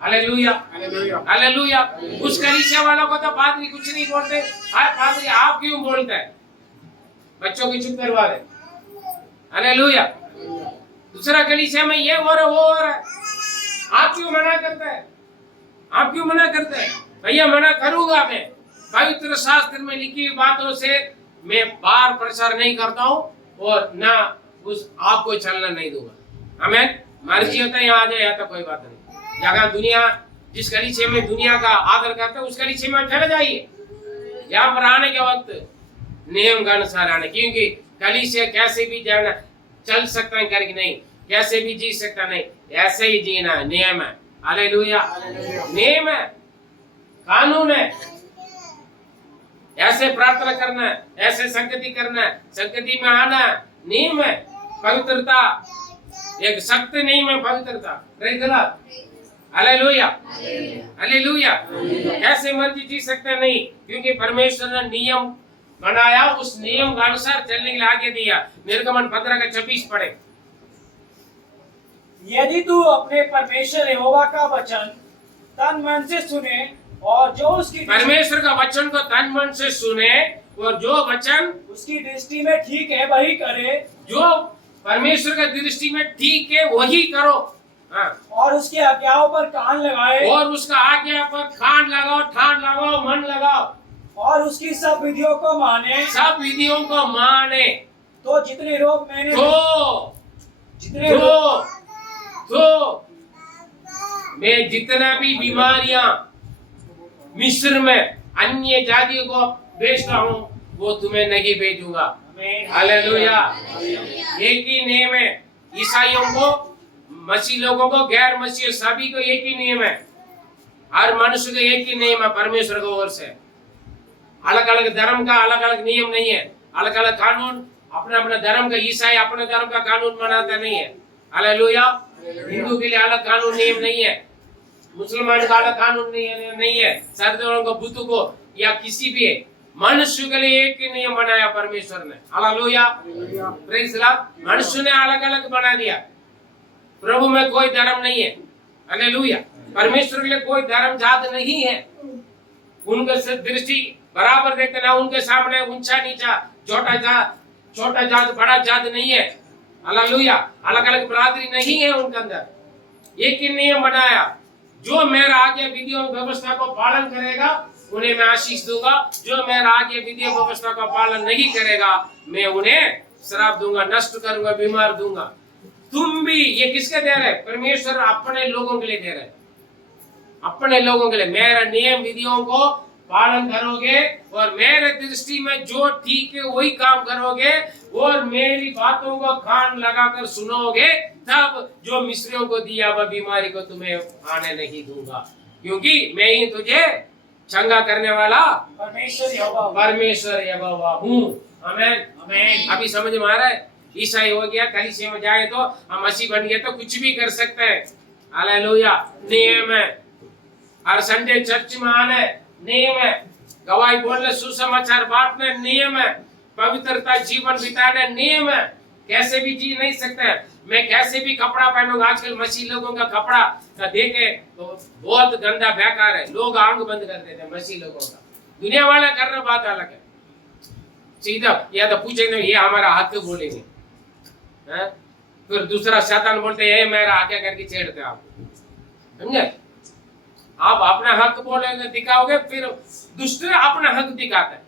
हालेलुया। हालेलुया। उस कलीसिया वालों को तो पादरी कुछ नहीं बोलते। हर पादरी आप क्यों बोलते हैं? बच्चों की चुप करवा दे। हालेलुया। दूसरा कलीसिया में ये हो रहा वो हो रहा है, आप क्यों मना करते हैं? आप क्यों मना करते हैं? भैया मना करूंगा मैं। पवित्र शास्त्र में लिखी हुई बातों से मैं बार प्रचार नहीं करता हूँ और ना उस आपको चलना नहीं दूंगा। आमीन। मर्जी होता है यहाँ आ जाए, या तो कोई बात नहीं। जगह दुनिया, जिस कलीसिया में दुनिया का आदर करते हैं उस कलीसिया में चले जाइए। यहाँ पर आने के वक्त नियम के अनुसार आना, क्योंकि कलीसिया कैसे भी जाना चल सकता है करके नहीं, कैसे भी जी सकता नहीं, ऐसे ही जीना है, नियम है। हालेलुया, नियम है, कानून है, ऐसे प्रार्थना करना है, ऐसे संगति करना है, संगति में आना है, नियम है। पवित्रता एक सख्त नियम है, पवित्रता। Praise the Lord, hallelujah, hallelujah. कैसे मर्जी जी सकते नहीं, क्योंकि परमेश्वर ने नियम बनाया, उस नियम के अनुसार चलने के लिए आगे दिया। निर्गमन 15:26 पढ़े। यदि तू अपने परमेश्वर यहोवा का वचन तन मन से सुने और जो उसकी परमेश्वर का वचन को तन मन से सुने और जो वचन उसकी दृष्टि में ठीक है वही करे, जो परमेश्वर का दृष्टि में ठीक है वही करो। हाँ। और उसकी आज्ञाओं पर कान लगाए, और उसका आज्ञा पर कान लगाओ, ठान लगाओ, मन लगाओ, और उसकी सब विधियों को माने, सब विधियों को माने, तो जितने रोग मैंने जितने तो रोग मैं जितना भी बीमारियां मिस्र में अन्य जातियों को भेजता हूँ वो तुम्हें नहीं भेजूंगा। हालेलुया। एक ही नियम है ईसाइयों को, मसीह लोगों को, गैर मसीह सभी को एक ही नियम है। हर मनुष्य का एक ही नियम है परमेश्वर की ओर से। अलग अलग धर्म का अलग अलग नियम नहीं है, अलग अलग कानून। अपना अपना धर्म का ईसाई अपने धर्म का कानून बनाता नहीं है। हालेलुया। हिंदू के लिए अलग कानून नियम नहीं है, मुसलमान का अलग कानून नहीं है, सरदारों को, बुद्ध को या किसी भी मनुष्य के लिए एक ही नियम बनाया परमेश्वर ने। Hallelujah, praise the Lord. मनुष्य ने अलग अलग बना दिया। प्रभु में कोई धर्म नहीं है। हालेलुया। परमेश्वर के लिए कोई धर्म जात नहीं है। उनके दृष्टि बराबर देखते ना, उनके सामने ऊंचा नीचा, छोटा जात बड़ा जात नहीं है। हालेलुया। अलग अलग बरादरी नहीं है उनके अंदर। एक ही नियम बनाया, जो मेरा आज्ञा विधियों व्यवस्था को पालन करेगा उन्हें मैं आशीष दूंगा, जो मेरा आज्ञा विधियों व्यवस्था का पालन नहीं करेगा मैं उन्हें श्राप दूंगा, नष्ट करूंगा, बीमार दूंगा। तुम भी ये किसके दे रहे? परमेश्वर अपने लोगों के लिए दे रहे, अपने लोगों के लिए। मेरा नियम विधियों को पालन करोगे और मेरे दृष्टि में जो ठीक है वही काम करोगे और मेरी बातों को कान लगाकर सुनोगे, तब जो मिस्रियों को दिया वह बीमारी को तुम्हें आने नहीं दूंगा, क्योंकि मैं ही तुझे चंगा करने वाला परमेश्वर यहोवा हूँ। आमीन, आमीन। अभी समझ में आ रहा है? ईसाई हो गया, कलीसिया में जाए तो हम मसीह बन गए तो कुछ भी कर सकते हैं। हालेलुया। नियम है, हर संडे चर्च में आना है, नियम है, गवाही बोलने, सुसमाचार बांटने, नियम है, पवित्रता जीवन बिताने, नियम है। कैसे भी जी नहीं सकते। मैं कैसे भी कपड़ा पहनूंगा। आजकल मसीह लोगों का कपड़ा देखे तो बहुत गंदा बेकार है, लोग आंख बंद कर देते हैं मसीह लोगों का। दुनिया वाला करना बात अलग है। सीधा या तो पूछेंगे ये हमारा हक बोलेंगे, फिर दूसरा शैतान बोलते हैं मेरा हक करके छेड़ते आप। समझे? आप अपना हक बोलेंगे, दिखाओगे, फिर दूसरे अपना हक दिखाते हैं।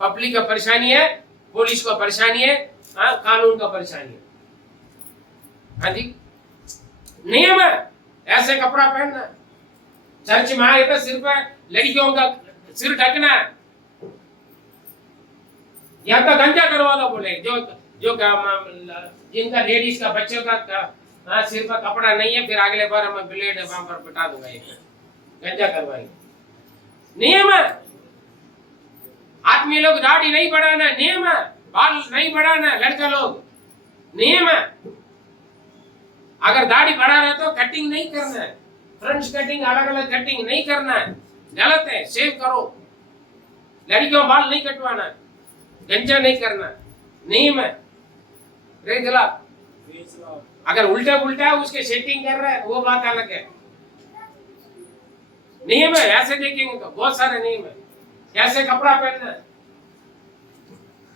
पब्लिक का परेशानी है, पुलिस को परेशानी है, कानून का परेशानी है। हाँ जी, नियम है, ऐसे कपड़ा पहनना है। चर्च में आए तो सिर्फ लड़कियों का सिर ढकना है, या तो गंजा करवा दो बोले। जो जिनका लेडीज का बच्चों का सिर पर कपड़ा नहीं है, फिर अगले बार मैं ब्लेड वहां पर बिठा दूंगा, गंजा करवाएंगे। नियम है। आदमी लोग दाढ़ी नहीं बढ़ाना, नियम है। बाल नहीं बढ़ाना, लड़का लोग, नियम है। अगर दाढ़ी बढ़ा रहे तो कटिंग नहीं करना है, फ्रेंच कटिंग, अलग अलग कटिंग नहीं करना है, गलत है। शेव करो। लड़कियों बाल नहीं कटवाना है, गंजा नहीं करना, नियम है। Praise the Lord. अगर उल्टा पुल्टा है उसके सेटिंग कर रहा है वो बात अलग है। नियम है। ऐसे देखेंगे तो बहुत सारे नियम है, कैसे कपड़ा पहनना है।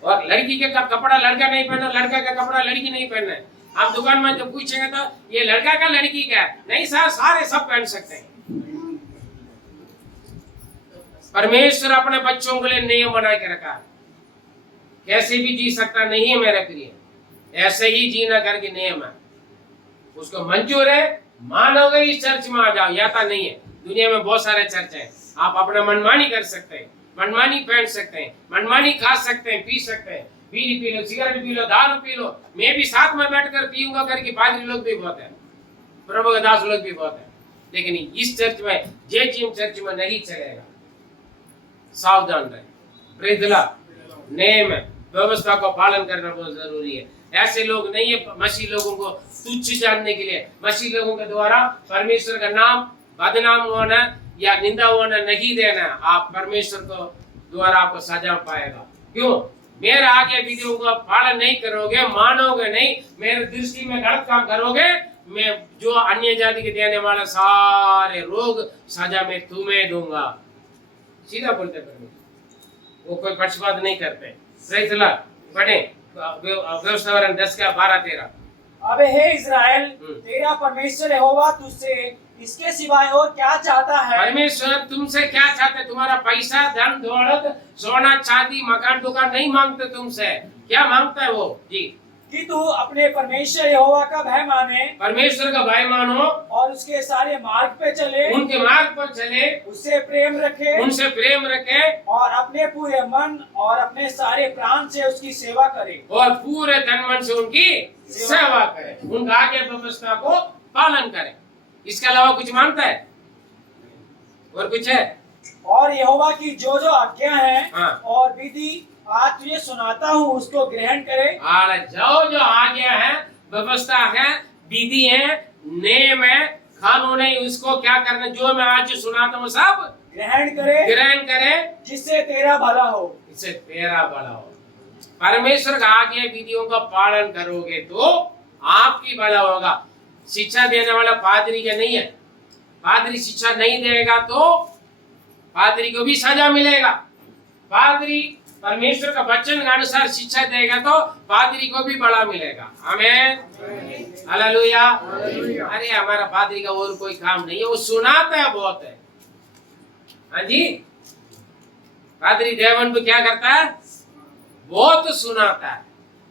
और लड़की के कपड़ा लड़का नहीं पहनना, लड़का का कपड़ा लड़की नहीं पहनना है। आप दुकान में जब पूछेंगे तो ये लड़का का लड़की का नहीं, सारे सब पहन सकते हैं। परमेश्वर अपने बच्चों के लिए नियम बना के रखा है, कैसे भी जी सकता नहीं है मेरे प्रिय, ऐसे ही जीना करके नियम है। उसको मंजूर है, मानोगे इस चर्च में आ जाओ, या तो नहीं है। दुनिया में बहुत सारे चर्च हैं, आप अपना मनमानी कर सकते हैं। मनमानी पहन सकते हैं, मनमानी खा सकते हैं, पी सकते हैं, बीड़ी P low, cigarette P low, दारू पी लो, मैं भी साथ में बैठकर पीऊंगा करके पादरी लोग भी बहुत है, प्रभु के दास लोग भी बहुत है। लेकिन इस चर्च में, जेजीएम चर्च में नहीं चलेगा। सावधान रहे। Praise the Lord. नियम व्यवस्था को पालन करना बहुत जरूरी है। ऐसे लोग नहीं है मसीह लोगों को तुच्छ जानने के लिए। मसीह लोगों के द्वारा परमेश्वर का नाम बदनाम होना या निंदा होना नहीं देना। आप परमेश्वर को द्वारा आपको सजा पाएगा। क्यों? मेरे आगे विधियों का पालन नहीं करोगे, मानोगे नहीं, मेरे दृष्टि में गलत काम करोगे, मैं जो अन्य जाति के देने वाला सारे रोग सजा में तुम्हें दूंगा। सीधा बोलते परमेश्वर, वो कोई पक्षपात नहीं करते। Praise the Lord. पढ़े व्यवस्था 10:12-13। अब हे इज़राइल, तेरा परमेश्वर यहोवा तुझसे इसके सिवाय और क्या चाहता है? परमेश्वर तुमसे क्या चाहते? तुम्हारा पैसा, धन दौलत, सोना चांदी, मकान दुकान नहीं मांगते तुमसे। क्या मांगता है वो? जी, कि तू अपने परमेश्वर यहोवा का भय माने, परमेश्वर का भय मानो और उसके सारे मार्ग पे चले, उनके मार्ग पर चले, उससे प्रेम रखे, उनसे प्रेम रखे, और अपने पूरे मन और अपने सारे प्राण से उसकी सेवा करे, और पूरे तन मन से उनकी सेवा करे, उनका आज्ञा व्यवस्था को पालन करे। इसके अलावा कुछ मांगता है? और कुछ है? और यहोवा की जो जो आज्ञा है हाँ। और विधि आज तुझे सुनाता हूँ उसको ग्रहण करे। जो जो आज्ञा है, व्यवस्था है, विधि है, नियम है, कानून है, उसको क्या करना, जो मैं आज सुनाता हूँ सब ग्रहण करे, जिससे तेरा भला हो। इससे तेरा भला हो। परमेश्वर का आज्ञा विधियों का पालन करोगे तो आपकी भला होगा। शिक्षा देने वाला पादरी का नहीं है। पादरी शिक्षा नहीं देगा तो पादरी को भी सजा मिलेगा। पादरी परमेश्वर का वचन के अनुसार शिक्षा देगा तो पादरी को भी बड़ा मिलेगा। आमीन, हालेलुया। अरे हमारा पादरी का और कोई काम नहीं है, वो सुनाता है बहुत है। हाँ जी, पादरी देवन को क्या करता है? बहुत सुनाता है।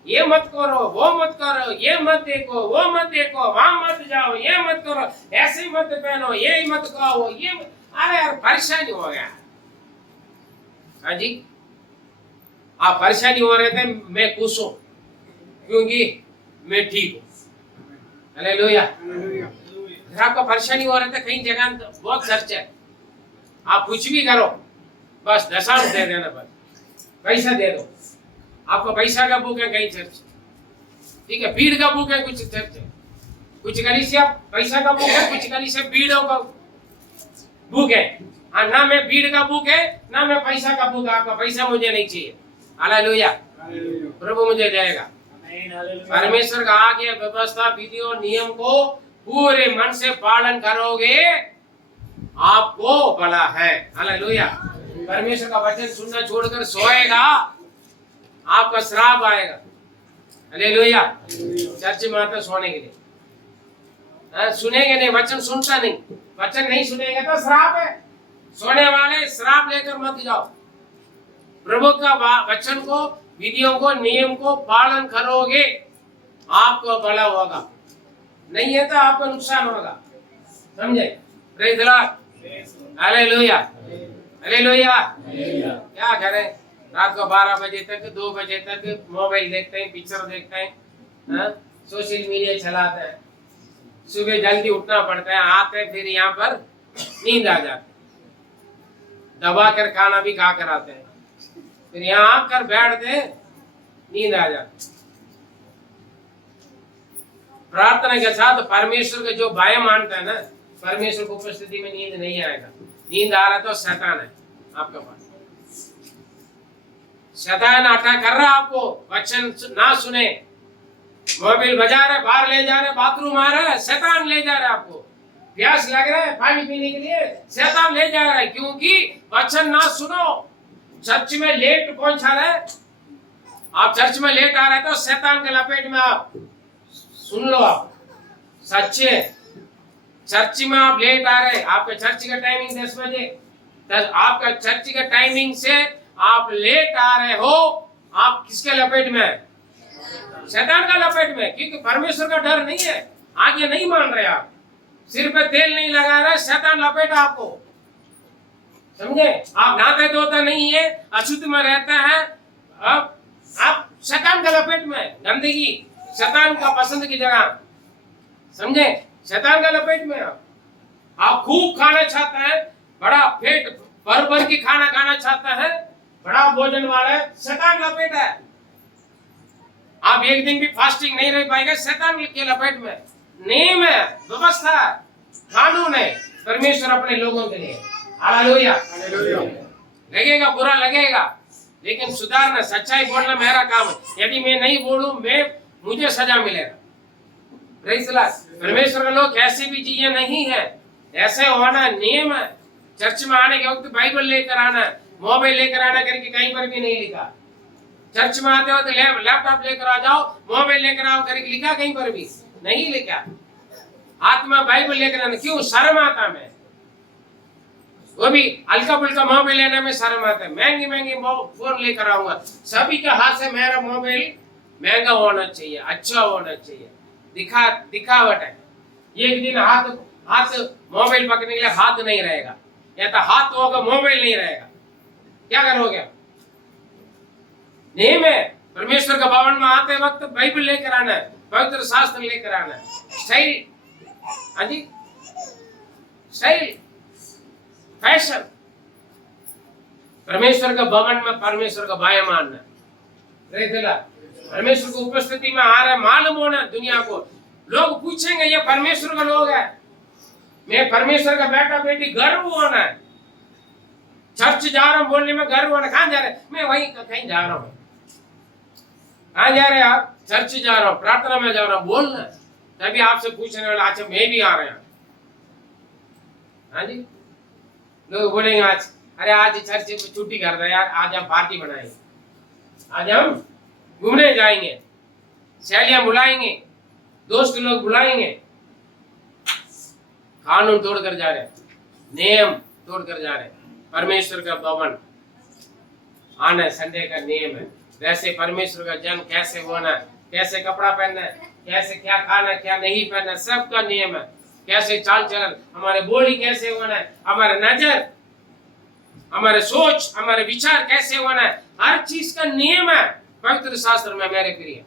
ये मत करो, वो मत करो, ये मत देखो, वो मत देखो, वहां मत जाओ, ये मत करो, ऐसे मत पहनो, ये मत खाओ, ये मत... अरे यार परेशानी हो गया। हाँ जी, आप परेशानी हो रहे थे, मैं खुश हूं क्योंकि मैं ठीक हूं। हालेलुया। आपको परेशानी हो रहे थे, कहीं जगह बहुत खर्च है, आप कुछ भी करो, बस दशांश दे देना, बस पैसा दे दो। आपको पैसा का बुक है कहीं चर्च, ठीक है, भीड़ का बुक है कुछ चर्च है, कुछ कलीसिया पैसा का बुक है, कुछ कलीसिया भीड़ों का बुक है। हाँ, ना मैं भीड़ का बुक है, ना मैं पैसा का बुक है। आपका पैसा मुझे नहीं चाहिए। हालेलुया। प्रभु मुझे देगा। परमेश्वर का आज्ञा व्यवस्था विधियों नियम को पूरे मन से पालन करोगे आपको भला है। हालेलुया। परमेश्वर का वचन सुनना छोड़कर सोएगा, आपका श्राप आएगा। हालेलुया। चर्च में आता सोने के लिए, सुनेंगे नहीं, वचन सुनता नहीं, वचन नहीं सुनेंगे तो श्राप है। सोने वाले श्राप लेकर मत जाओ। प्रभु का वचन को, विधियों को, नियम को पालन करोगे आपको भला होगा, नहीं है तो आपको नुकसान होगा। समझे? Praise the Lord. Hallelujah, hallelujah. क्या करें, रात को 12 बजे तक, 2 बजे तक मोबाइल देखते हैं, पिक्चर देखते हैं, सोशल मीडिया चलाते हैं। सुबह जल्दी उठना पड़ता है, आते फिर यहाँ पर नींद आ जाती, दबा कर खाना भी खा कर आते हैं, फिर यहाँ आकर बैठते, नींद आ जाती। प्रार्थना के साथ परमेश्वर का जो भय मानता है ना, परमेश्वर की उपस्थिति में नींद नहीं आएगा। नींद आ रहा तो शैतान है आपके पास। शैतान अटैक कर रहा है आपको, वचन ना सुने, मोबाइल बजा रहा है, बाहर ले जा रहा है, बाथरूम आ रहा है, शैतान ले जा रहा है आपको। प्यास लग रहा है पानी पीने के लिए, शैतान ले जा रहा है, क्योंकि वचन ना सुनो। चर्च में लेट पहुंचा रहे, आप चर्च में लेट आ रहे तो शैतान के लपेट में आप सुन लो। आप सच्चे चर्च में आप लेट आ रहे, आपका चर्च का टाइमिंग 10 बजे, आपका चर्च का टाइमिंग से आप लेट आ रहे हो, आप किसके लपेट में? शैतान का लपेट में, क्योंकि परमेश्वर का डर नहीं है, आगे नहीं मान रहे आप, सिर पे तेल नहीं लगा रहे, शैतान लपेटा आपको। समझे? आप नहाते धोता नहीं है, अशुद्ध में रहता है, अब आप शैतान का लपेट में, गंदगी शैतान का पसंद की जगह, समझे? शैतान का लपेट में आप खूब खाना चाहता है, बड़ा पेट भर भर के खाना खाना चाहता है, बड़ा भोजन वाला है, शैतान का लपेट है। आप एक दिन भी फास्टिंग नहीं रह पाएगा, शैतान के लपेट में। नियम है, व्यवस्था है, कानून है परमेश्वर अपने लोगों के लिए। हालेलुया। लगेगा, बुरा लगेगा, लेकिन सुधारना, सच्चाई बोलना मेरा काम है। यदि मैं नहीं बोलूं, मुझे सजा मिलेगा। Praise the Lord. परमेश्वर के लोग ऐसे भी जिए नहीं है, ऐसे होना नियम है। चर्च में आने के वक्त बाइबल लेकर आना, मोबाइल लेकर आना करके कहीं पर भी नहीं लिखा। चर्च में आते हो तो लैपटॉप लेकर आ जाओ, मोबाइल लेकर आओ करके लिखा, कहीं पर भी नहीं लिखा। हाथ में बाइबल लेकर आना, क्यों? शर्म आता मैं, वो भी हल्का फुल्का मोबाइल लेने में शर्म आता है। महंगी महंगी फोन लेकर आऊंगा, सभी के हाथ से मेरा मोबाइल महंगा होना चाहिए, अच्छा होना चाहिए, दिखावट है। एक दिन हाथ मोबाइल पकड़ने के लिए हाथ नहीं रहेगा, या तो हाथ होगा मोबाइल नहीं रहेगा, क्या करोगे? नहीं, मैं परमेश्वर का भवन में आते वक्त बाइबल लेकर आना है, पवित्र शास्त्र लेकर आना है। स्टाइल, हाँ जी, स्टाइल, फैशन। परमेश्वर का भवन में परमेश्वर का भय मानना, परमेश्वर की उपस्थिति में आ रहे, मालूम होना दुनिया को। लोग पूछेंगे ये परमेश्वर का लोग है, मैं परमेश्वर का बेटा बेटी, गर्व होना है। चर्च जा रहा हूं बोलने में गर्व होना। कहां जा रहे? मैं वहीं कहीं जा रहा हूं। कहां जा रहे हैं आप? चर्च जा रहा हूं, प्रार्थना में जा रहा हूं, बोलना। तभी आपसे पूछने वाला, अच्छा मैं भी आ रहा हूं, हाँ जी। लोग बोलेंगे आज, अरे आज चर्च में छुट्टी कर रहे हैं यार, आज हम पार्टी बनाएंगे, आज हम घूमने जाएंगे, सहेलियां बुलाएंगे, दोस्त लोग बुलाएंगे। कानून तोड़कर जा रहे, नियम तोड़कर जा रहे। परमेश्वर का भवन आना संडे का नियम है। वैसे परमेश्वर का जन कैसे होना, कैसे कपड़ा पहनना है, कैसे क्या खाना क्या नहीं पहनना, सबका नियम है। कैसे चाल चलन, हमारे बोली कैसे होना है, हमारे नजर, हमारे सोच, हमारे विचार कैसे होना है, हर चीज का नियम है पवित्र शास्त्र में मेरे प्रिय।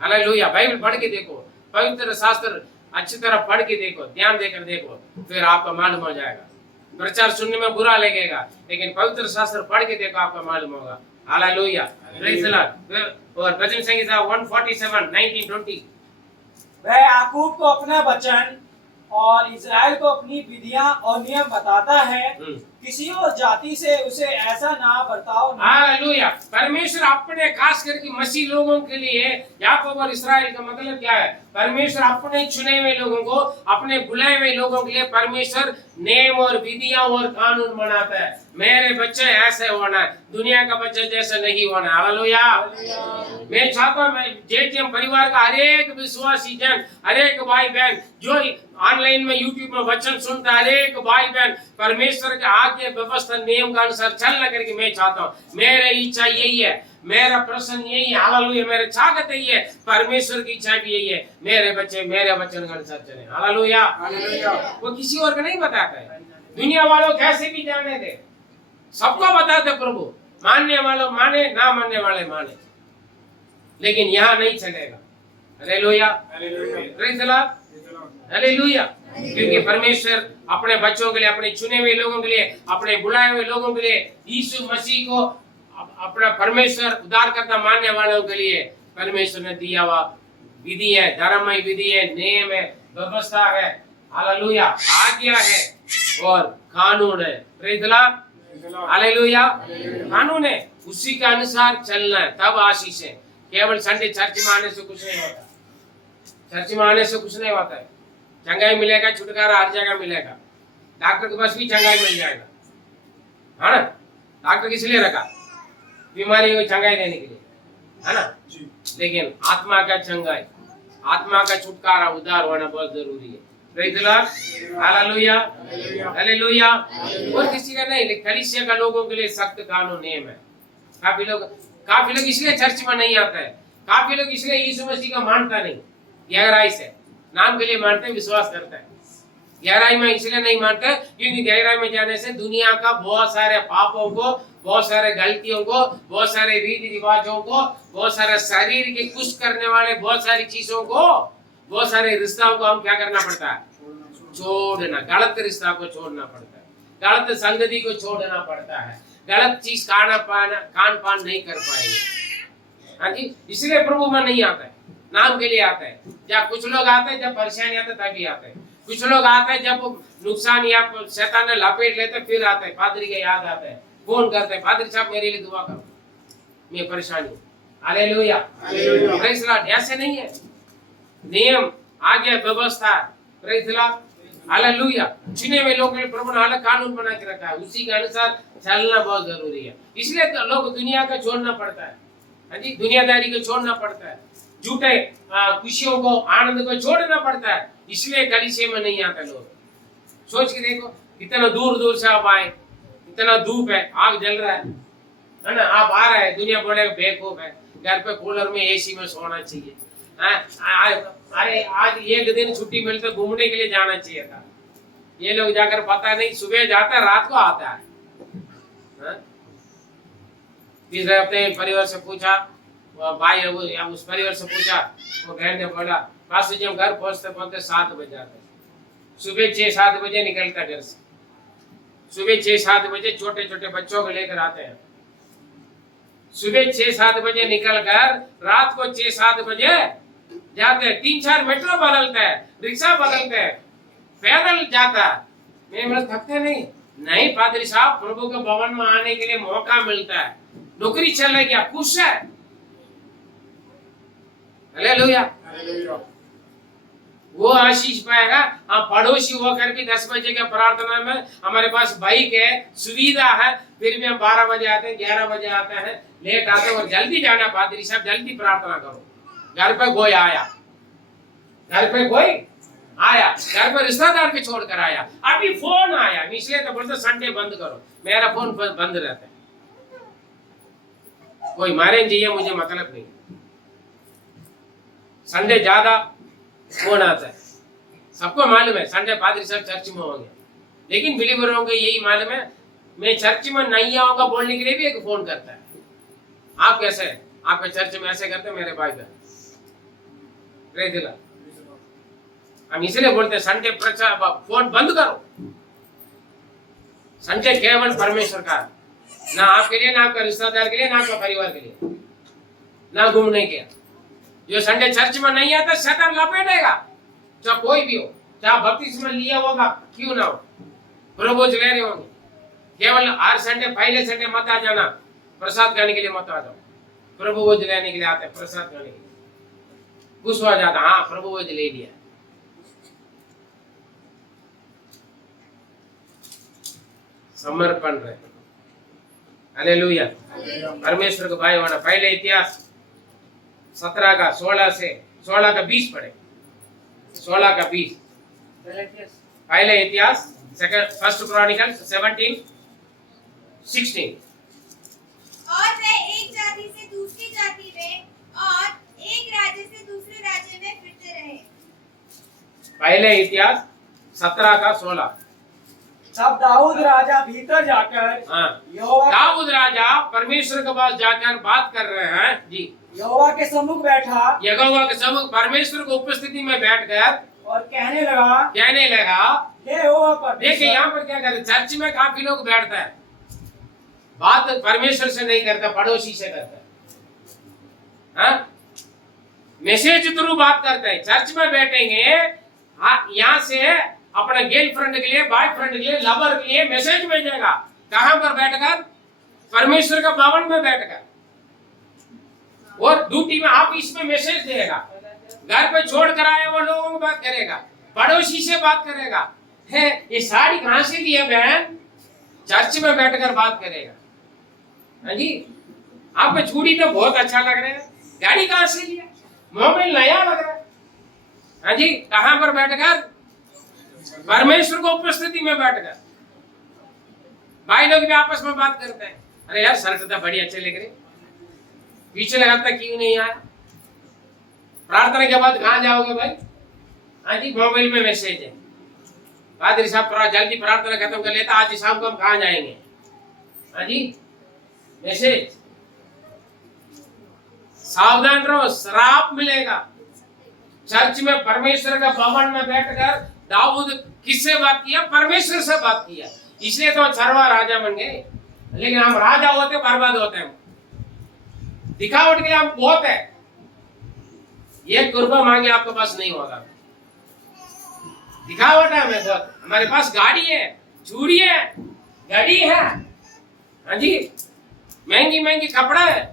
हालेलुया। बाइबल पढ़ के देखो, पवित्र शास्त्र अच्छी तरह पढ़ के देखो, ध्यान देकर देखो, फिर आपका मालूम हो जाएगा। प्रचार सुनने में बुरा लगेगा, लेकिन पवित्र शास्त्र पढ़ के देखो, आपका मालूम होगा। हालेलुया। Praise the Lord. और भजन संहिता 147 19-20। वह याकूब को अपना वचन और इज़राइल को अपनी विधियां और नियम बताता है, किसी और जाति से उसे ऐसा ना बर्ताव। हालेलुया। परमेश्वर अपने खास करके मसीह लोगों के लिए, याकूब और इस्राएल का मतलब क्या है? परमेश्वर अपने चुने हुए लोगों को, अपने बुलाए हुए लोगों के लिए परमेश्वर नियम और विधियां और कानून बनाता है। मेरे बच्चे ऐसे होना है, दुनिया का बच्चा जैसा नहीं होना। हालेलुया। मैं चाहता हूं, मैं जेटीएम परिवार का हर एक विश्वासी जन, हर एक भाई बहन जो ऑनलाइन में यूट्यूब में वचन सुनता है, हर एक भाई बहन परमेश्वर के आज्ञा व्यवस्था नियम के अनुसार चलना करके मैं चाहता हूँ। मेरी इच्छा यही है, मेरा प्रश्न यही है। हालेलुया। मेरे चाहत यही है, परमेश्वर की इच्छा भी यही है, मेरे बच्चे मेरे वचन के अनुसार चले। हालेलुया। वो किसी और को नहीं बताता है। दुनिया वालों कैसे भी जाने दे, सबको बताते प्रभु। मानने वालों माने, ना मानने वाले माने, लेकिन यहाँ नहीं चलेगा। Hallelujah. Praise the Lord. Hallelujah. क्योंकि परमेश्वर अपने बच्चों के लिए, अपने चुने हुए लोगों के लिए, अपने बुलाए हुए लोगों के लिए, यीशु मसीह को अपना परमेश्वर उद्धारकर्ता मानने वालों के लिए परमेश्वर ने दिया हुआ विधि है, धर्ममय विधि है, नियम है, व्यवस्था है। हालेलुया। आज्ञा है और कानून है। Praise the Lord. हालेलुया। कानून है, उसी के अनुसार चलना है, तब आशीष है। केवल संडे चर्च में आने से कुछ नहीं होता। चर्च में आने से कुछ नहीं होता है। चंगाई मिलेगा, छुटकारा हर जगह मिलेगा। डॉक्टर के पास भी चंगाई मिल जाएगा, है ना? डॉक्टर किस लिए रखा? बीमारी को चंगाई देने के लिए, है ना? लेकिन आत्मा का चंगाई, आत्मा का छुटकारा, उद्धार होना बहुत जरूरी है। Praise the Lord. Hallelujah. Hallelujah. और किसी का नहीं, कलीसिया का लोगों के लिए सख्त कानून नियम है। काफी लोग इसलिए चर्च में नहीं आता है, काफी लोग इसलिए यीशु मसीह का मानता नहीं, गहराई से नाम के लिए मानते हैं, विश्वास करता है, गहराई में इसलिए नहीं मानते क्योंकि गहराई में जाने से दुनिया का बहुत सारे पापों को, बहुत सारे गलतियों को, बहुत सारे रीति रिवाजों को, बहुत सारे शरीर के खुश करने वाले बहुत सारी चीजों को, बहुत सारे रिश्तों को हम क्या करना पड़ता है? छोड़ना। गलत रिश्ता को छोड़ना पड़ता है, गलत संगति को छोड़ना पड़ता है, गलत चीज खान पान नहीं कर पाएंगे। हाँ जी, इसलिए प्रभु में नहीं आता है, नाम के लिए आता है। जब कुछ लोग आते हैं जब परेशानी आते तभी आते हैं, कुछ लोग आते हैं जब नुकसान या शैतान ने लपेट लेते फिर आते हैं, पादरी के याद आते हैं, फोन करते हैं, पादरी साहब मेरे लिए दुआ करो, मैं परेशानी हूँ। Hallelujah, praise Lord. ऐसे नहीं है, नियम आज्ञा व्यवस्था, प्रेज़ लॉर्ड, हालेलुया। चुने हुए लोग प्रभु ने अलग कानून बना के रखा है, उसी के अनुसार चलना बहुत जरूरी है। इसलिए तो लोग दुनिया का छोड़ना पड़ता है। हाँ जी, दुनियादारी को छोड़ना पड़ता है, झूठे खुशियों को, आनंद को छोड़ना पड़ता है। इसलिए कलीसिया में नहीं आते लोग। सोच के देखो, कितना दूर दूर से आप आए, इतना धूप है, आग जल रहा है ना, आप आ रहे हैं, दुनिया बोले बेवकूफ है, घर पे कूलर में एसी में सोना चाहिए। अरे आज एक दिन छुट्टी मिलते घूमने के लिए जाना चाहिए था। ये लोग जाकर पता नहीं सुबह जाता है रात को आता है। तीसरे अपने परिवार से पूछा, भाई या उस परिवार से पूछा, वो बहन ने बोला पास से जब घर पहुंचते पहुंचते 7 बज जाते, सुबह 6-7 बजे निकलता घर से, सुबह 6-7 बजे छोटे छोटे बच्चों को लेकर आते हैं, सुबह 6-7 बजे निकल कर रात को 6-7 बजे जाते हैं। 3-4 मेट्रो बदलते हैं, रिक्शा बदलते हैं, पैदल जाता है। मैं मतलब थकते नहीं पादरी साहब, प्रभु के भवन में आने के लिए मौका मिलता है, नौकरी चल रही है, खुश है। हालेलुया, वो आशीष पाएगा। हम पड़ोसी होकर भी 10 बजे के प्रार्थना में हमारे पास बाइक है, सुविधा है, फिर भी हम 12 बजे आते हैं, 11 बजे आते हैं, लेट आते हैं। और जल्दी जाना पादरी साहब, जल्दी प्रार्थना करो। घर पे कोई आया, घर पे कोई आया, घर पे रिश्तेदार के छोड़ कर आया, अभी फोन आया, इसलिए तो बोलते संडे बंद करो, मेरा फोन बंद रहता है। कोई मारे चाहिए, मुझे मतलब नहीं। संडे ज्यादा फोन आता है, सबको मालूम है संडे पादरी साहब चर्च में होंगे, लेकिन बिलीवरों को यही मालूम है मैं चर्च में नहीं आऊंगा बोलने के लिए भी एक फोन करता है। आप कैसे हैं? आपके चर्च में ऐसे करते हैं मेरे भाई बहन, हम इसलिए बोलते हैं संडे प्रचार फोन बंद करो। संडे केवल परमेश्वर का, ना आपके लिए, ना आपका रिश्तेदार के लिए, ना आपका परिवार के लिए, ना घूमने के। जो संडे चर्च में नहीं आता शैतान लपेटेगा, चाहे कोई भी हो, चाहे बपतिस्मा लिया होगा क्यों ना हो, प्रभु ले रहे होंगे। केवल हर संडे पहले संडे मत आ जाना, प्रसाद खाने के लिए मत आ जाओ। प्रभु वो लेने के लिए आते हैं, प्रसाद खाने के लिए खुश हो जाता, हाँ प्रभु वो ले लिया। समर्पण रहे। हालेलुया, परमेश्वर को भाई होना। पहले इतिहास 17 का 16 का 20 पढ़े, 16 का 20। पहले इतिहास फर्स्ट क्रॉनिकल 17:16। और वे एक जाति से दूसरी जाति में और एक राज्य से दूसरे राज्य में फिरते रहे। पहले इतिहास 17 का 16। तब दाऊद राजा भीतर जाकर दाऊद राजा परमेश्वर के पास जाकर बात कर रहे हैं जी। यहोवा के सम्मुख बैठा, यहोवा के सम्मुख परमेश्वर की उपस्थिति में बैठकर और कहने लगा हे यहोवा परमेश्वर। देखिए यहाँ पर क्या करते, चर्च में काफी लोग बैठता है, बात परमेश्वर से नहीं करता, पड़ोसी से करता है। मैसेज थ्रू बात करते हैं। चर्च में बैठेंगे, यहाँ से अपने गर्लफ्रेंड के लिए, बॉयफ्रेंड के लिए, लवर के लिए मैसेज भेजेगा। कहां पर बैठकर? परमेश्वर का भवन में बैठकर। और ड्यूटी में ऑफिस में मैसेज देगा, घर पे छोड़ कर आए वो लोगों को बात करेगा, पड़ोसी से बात करेगा। है ये साड़ी कहां से ली है बहन? चर्च में बैठकर बात करेगा। हाँ जी, आपको चूड़ी तो बहुत अच्छा लग रहा है, गाड़ी कहां से लिया, मोबाइल नया लग रहा है। हाँ जी, कहां पर बैठकर? परमेश्वर को उपस्थिति में बैठकर। भाई लोग भी आपस में बात करते हैं, अरे यार शर्ट तो बड़ी अच्छे लग रहे, पीछे लगाता क्यों नहीं आया? प्रार्थना के बाद कहां जाओगे भाई? हाँ जी, मोबाइल में मैसेज है, पादरी साहब थोड़ा जल्दी प्रार्थना खत्म कर लेता, आज शाम को हम कहाँ जाएंगे? हाँ जी, मैसेज सावधान रहो, श्राप मिलेगा। चर्च में परमेश्वर का भवन में बैठकर दाऊद किससे बात किया? परमेश्वर से बात किया, इसलिए तो चरवा राजा बन गए। लेकिन हम राजा होते बर्बाद होते हैं, दिखावट के लिए हम बहुत है। ये कृपा मांगे आपके पास नहीं होगा, दिखावट है हमें बहुत। हमारे पास गाड़ी है, चूड़ी है, घड़ी है, हाँ जी, महंगी महंगी कपड़ा है।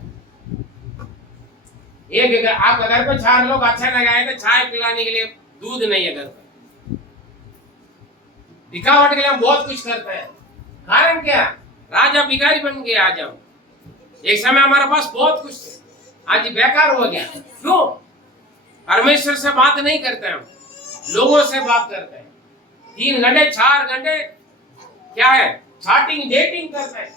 एक आपका घर पे 4 लोग अच्छा लगाए थे, चाय पिलाने के लिए दूध नहीं है घर पे। दिखावट के लिए हम बहुत कुछ करते हैं। कारण क्या? राजा भिखारी बन गए आज हम। एक समय हमारे पास बहुत कुछ थे, आज बेकार हो गया। क्यों? परमेश्वर से बात नहीं करते हम, लोगों से बात करते हैं। 3 घंटे 4 घंटे क्या है, चैटिंग डेटिंग करते हैं,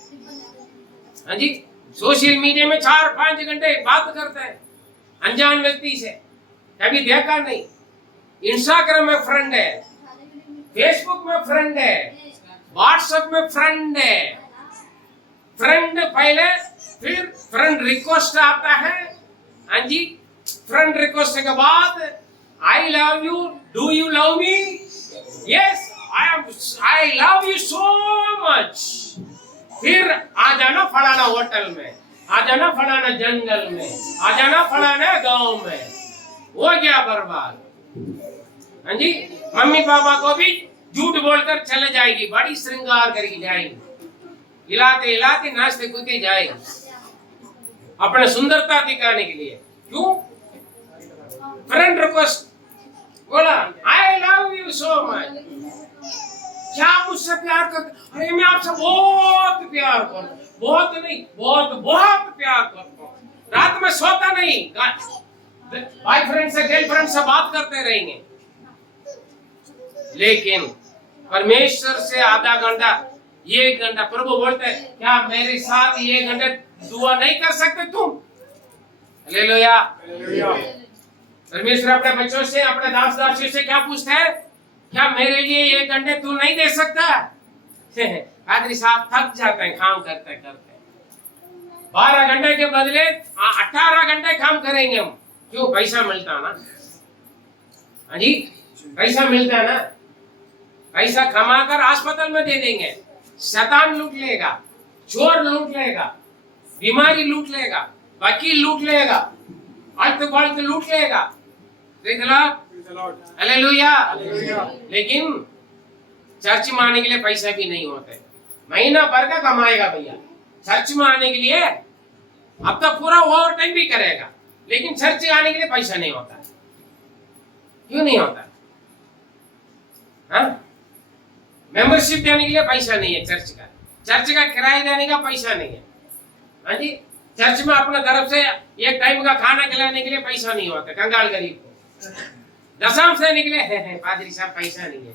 हाँ जी। सोशल मीडिया में 4-5 घंटे बात करते हैं अनजान व्यक्ति से, कभी देखा नहीं। इंस्टाग्राम में फ्रेंड है, फेसबुक में फ्रेंड है, व्हाट्सएप में फ्रेंड है। फ्रेंड पहले, फिर फ्रेंड रिक्वेस्ट आता है, हाँ जी। फ्रेंड रिक्वेस्ट के बाद I love you, do you love me? Yes, I love you so much. फिर आ जाना फलाना होटल में, आ जाना फलाना जंगल में, आ जाना फलाना गांव में। हो गया बर्बाद, हाँ जी। मम्मी पापा को भी झूठ बोलकर चले जाएगी, बड़ी श्रृंगार करके जाएगी, हिलाते हिलाते नाचते कूदते जाएगी अपने सुंदरता दिखाने के लिए। क्यों? फ्रेंड रिक्वेस्ट बोला, I love you so much. क्या मुझसे प्यार करते? अरे मैं आपसे बहुत प्यार करता हूँ, बहुत नहीं, बहुत बहुत प्यार करता हूँ। रात में सोता नहीं, बॉयफ्रेंड से गर्लफ्रेंड से बात करते रहेंगे। लेकिन परमेश्वर से आधा घंटा 1 घंटा, प्रभु बोलते हैं क्या मेरे साथ 1 घंटे दुआ नहीं कर सकते तुम? हालेलुया। परमेश्वर अपने बच्चों से, अपने दास दासियों से क्या पूछता है? क्या मेरे लिए 1 घंटे तू नहीं दे सकता? पादरी साहब थक जाते हैं काम करते करते। 12 घंटे के बदले 18 घंटे काम करेंगे हम। क्यों? पैसा मिलता ना, हाँ जी, पैसा मिलता है ना। पैसा कमाकर अस्पताल में दे देंगे, शैतान लूट लेगा, चोर लूट लेगा, बीमारी लूट लेगा, वकील लूट लेगा, अल्ट लूट लेगा। हालेलुया। लेकिन चर्च में आने के लिए पैसा भी नहीं होता, महीना भर का कमाएगा भैया चर्च में आने के लिए, अब तो पूरा ओवर टाइम भी करेगा, लेकिन चर्च आने के लिए पैसा नहीं होता। क्यों नहीं होता? हाँ, मेंबरशिप देने के लिए पैसा नहीं है, चर्च का किराया देने का पैसा नहीं है, हाँ जी। चर्च में अपने तरफ से 1 टाइम का खाना खिलाने के लिए पैसा नहीं होता, कंगाल गरीब को। दशम से निकले पादरी साहब पैसा नहीं है,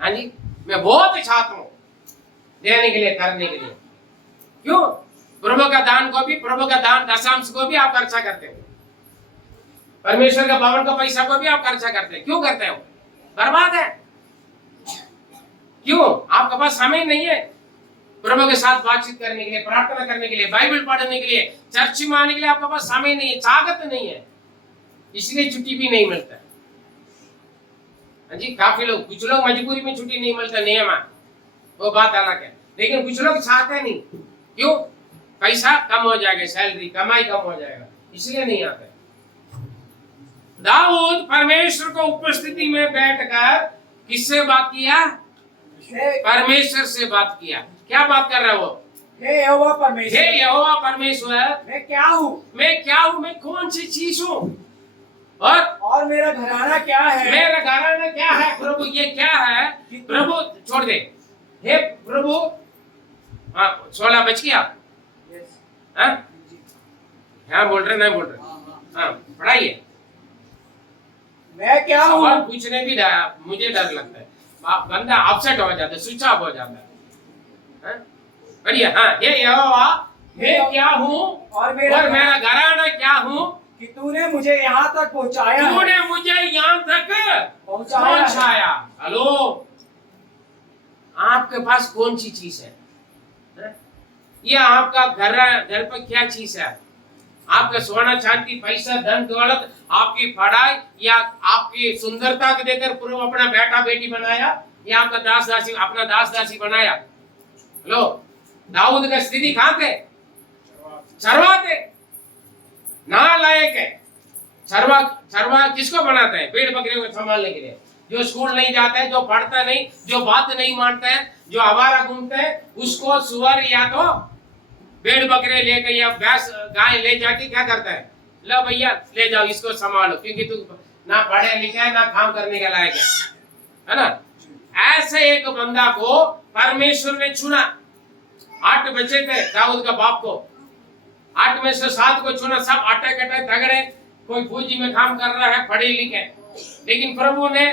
हाँ जी। मैं बहुत चाहता हूँ देने के लिए, करने के लिए। क्यों? प्रभु का दान को भी, प्रभु का दान दशांश को भी आप खर्चा करते हो, परमेश्वर का भवन का पैसा को भी आप खर्चा करते हैं। क्यों करते हो? बर्बाद है। क्यों? आपके पास समय नहीं है प्रभु के साथ बातचीत करने के लिए, प्रार्थना करने के लिए, बाइबल पढ़ने के लिए, चर्च में आने के लिए आपके पास समय नहीं है, ताकत नहीं है, इसलिए छुट्टी भी नहीं मिलता। हाँ जी, काफी लोग, कुछ लोग मजबूरी में छुट्टी नहीं मिलता, नियम है, वो बात अलग है। लेकिन कुछ लोग चाहते नहीं। क्यों? पैसा कम हो जाएगा, सैलरी कमाई कम हो जाएगा, इसलिए नहीं आते। दाऊद परमेश्वर को उपस्थिति में बैठकर किससे बात किया? परमेश्वर से बात किया। क्या बात कर रहा है वो? हे यहोवा परमेश्वर, हे यहोवा परमेश्वर, मैं क्या हूँ? मैं क्या हूँ? मैं कौन सी चीज हूँ? और मेरा घराना क्या है? मेरा घराना क्या है? प्रभु ये क्या है? प्रभु छोड़ दे। हे प्रभु, हाँ 16 बच गया। हाँ बोल रहे, नहीं बोल रहे? हाँ पढ़ाइए। मैं क्या हूँ? सवाल पूछने भी मुझे डर लगता है, बंदा अपसेट हो जाता है, स्विच ऑफ हो जाता है। बढ़िया। हाँ, हे यहोवा, मैं क्या हूँ और मेरा घराना क्या हूँ कि तूने मुझे यहाँ तक पहुँचाया। तूने मुझे यहाँ तक पहुँचाया। हेलो, आपके पास कौन सी चीज है? ये आपका घर पर क्या चीज है? आपका सोना चांदी पैसा धन दौलत, आपकी पढ़ाई, या आपकी सुंदरता को देखकर प्रभु अपना बेटा बेटी बनाया, या आपका दास दासी अपना दास दासी बनाया? लो, दाऊद का स्थिति कहां थे? चरवा थे, नालायक है। चरवा किसको बनाते हैं? भेड़ बकरियों को संभालने के लिए। जो स्कूल नहीं जाता है, जो पढ़ता नहीं, जो बात नहीं मानता है, जो आवारा घूमता है, उसको सुअर या तो भेड़ बकरे लेकर या भैंस गाय ले जाके क्या करता है? लो भैया ले जाओ, इसको संभालो, क्योंकि तू ना पढ़े लिखे है, ना काम करने के लायक है ना? ऐसे एक बंदा को परमेश्वर ने चुना। 8 बच्चे थे दाऊद का बाप को, 8 में से 7 को चुना। सब अटे कटे तगड़े, कोई फौजी में काम कर रहा है, पढ़े लिखे, लेकिन प्रभु ने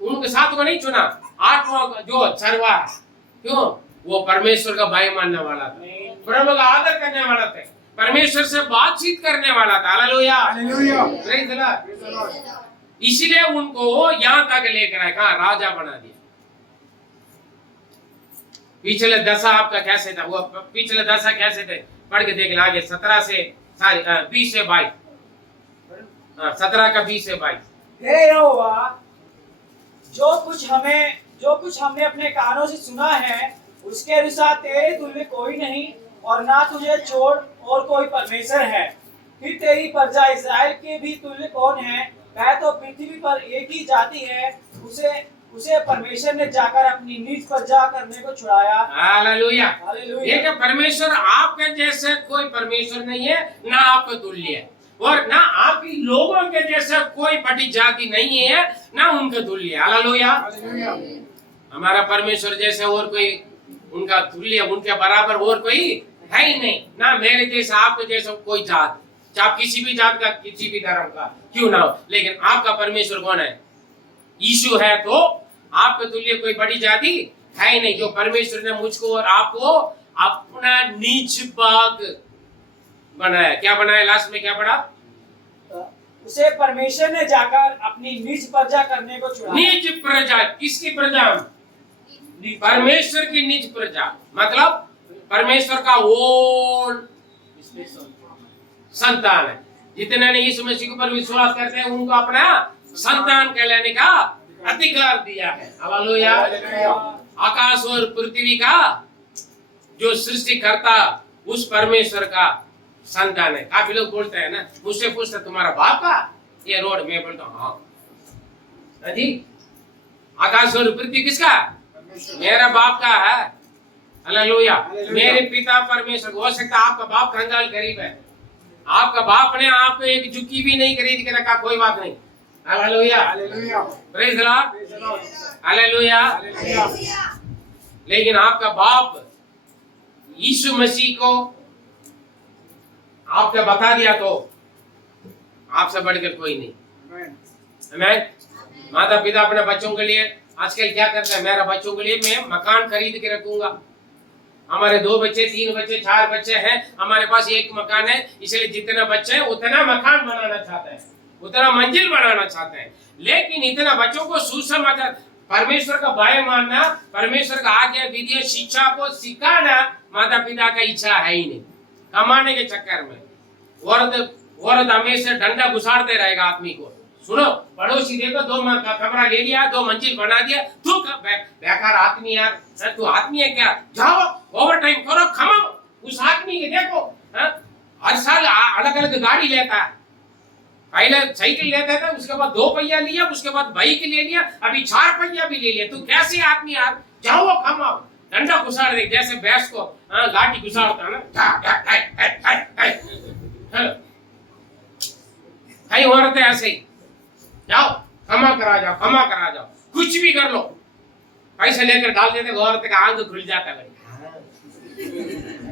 उनके 7 को नहीं चुना। 8वां जो चरवा है, क्यों? वो परमेश्वर का भाई मानने वाला था, प्रभु का आदर करने वाला था, परमेश्वर से बातचीत करने वाला था। Hallelujah, praise the Lord. इसलिए उनको यहां तक लेकर आए, कहा राजा बना दिया। पिछले दशा आपका कैसे था? वो पिछले दशा कैसे थे? पढ़ के देख आगे 17 से 20 से 22, 17 का 20 से 22। हे यहोवा, जो कुछ हमने अपने कानों से सुना है, उसके अनुसार तेरे तुल्य कोई नहीं, और ना तुझे छोड़ और कोई परमेश्वर है। फिर तेरी प्रजा इस्राएल के भी तुल्य कौन है? वह तो पृथ्वी पर एक ही जाति है, उसे परमेश्वर ने जाकर अपनी निज प्रजा करने को छुड़ाया। हालेलुया। हालेलुया। ये परमेश्वर आपके जैसे कोई परमेश्वर नहीं है, ना आपके तुल्य है, और ना आपकी लोगों के जैसे कोई बड़ी जाति नहीं है, ना उनके तुल्य। हालेलुया। हमारा परमेश्वर जैसे और कोई उनका तुल्य, उनके बराबर और कोई है ही नहीं। ना मेरे जैसा आपके जैसा कोई जात, चाहे किसी भी जात का, किसी भी धर्म का क्यों ना हो, लेकिन आपका परमेश्वर कौन है? यीशु है। तो आपके तुल्य कोई बड़ी जाति है ही नहीं। जो परमेश्वर ने मुझको और आपको अपना निज भाग बनाया। क्या बनाया? लास्ट में क्या पढ़ा? उसे परमेश्वर ने जाकर अपनी निज प्रजा करने को छुड़ाया। निज प्रजा, किसकी प्रजा? परमेश्वर की निज प्रजा, मतलब परमेश्वर का ओन संतान है। जितने ने यीशु मसीह के ऊपर विश्वास करते हैं, उनको अपना संतान कहलाने का अधिकार दिया है। हालेलुया। आकाश और पृथ्वी का जो सृष्टिकर्ता उस परमेश्वर का संतान है। काफी लोग बोलते हैं ना, मुझसे पूछते तुम्हारा बाप का ये रोड, मैं बोलता हूँ हाँ जी। आकाश और पृथ्वी किसका? मेरा बाप का है। हालेलुया। मेरे पिता परमेश्वर। हो सकता है आपका बाप कंगाल गरीब है, आपका बाप ने आपको एक जुक्की भी नहीं खरीद के रखा, कोई बात नहीं। Hallelujah, praise the Lord, hallelujah. लेकिन आपका बाप यीशु मसीह को आपने बता दिया तो आपसे बढ़कर कोई नहीं। आमीन। माता पिता अपने बच्चों के लिए आजकल क्या करते हैं? मेरा बच्चों के लिए मैं मकान खरीद के रखूंगा। हमारे 2 बच्चे, 3 बच्चे, 4 बच्चे हैं, हमारे पास एक मकान है, इसलिए जितना बच्चे हैं उतना मकान बनाना चाहते हैं, उतना मंजिल बनाना चाहते हैं। लेकिन इतना बच्चों को सुसमाचार, परमेश्वर का भय मानना, परमेश्वर का आज्ञा विधि शिक्षा को सिखाना माता पिता का इच्छा है ही नहीं। कमाने के चक्कर में औरत हमेशा डंडा घुसाड़ते रहेगा आदमी को। सुनो, पड़ोसी देखो 2 कमरा ले लिया, 2 मंजिल बना दिया, तू बेकार आदमी यार, तू आदमी है क्या? जाओ ओवर टाइम करो, कमाओ। उस आदमी के देखो हर साल अलग अलग गाड़ी लेता है। पहले साइकिल लेता था, उसके बाद 2 पहिया लिया, उसके बाद बाइक ले लिया, अभी 4 पहिया भी ले लिया। तू कैसे आदमी यार? जाओ कमाओ। डंडा घुसाड़ दे, जैसे भैंस को लाठी घुसाड़ता ना, कई औरतें ऐसे ही, जाओ कमा करा जाओ, कमा करा जाओ, कुछ भी कर लो, पैसे लेकर डाल देते, औरत का आंख खुल जाता है,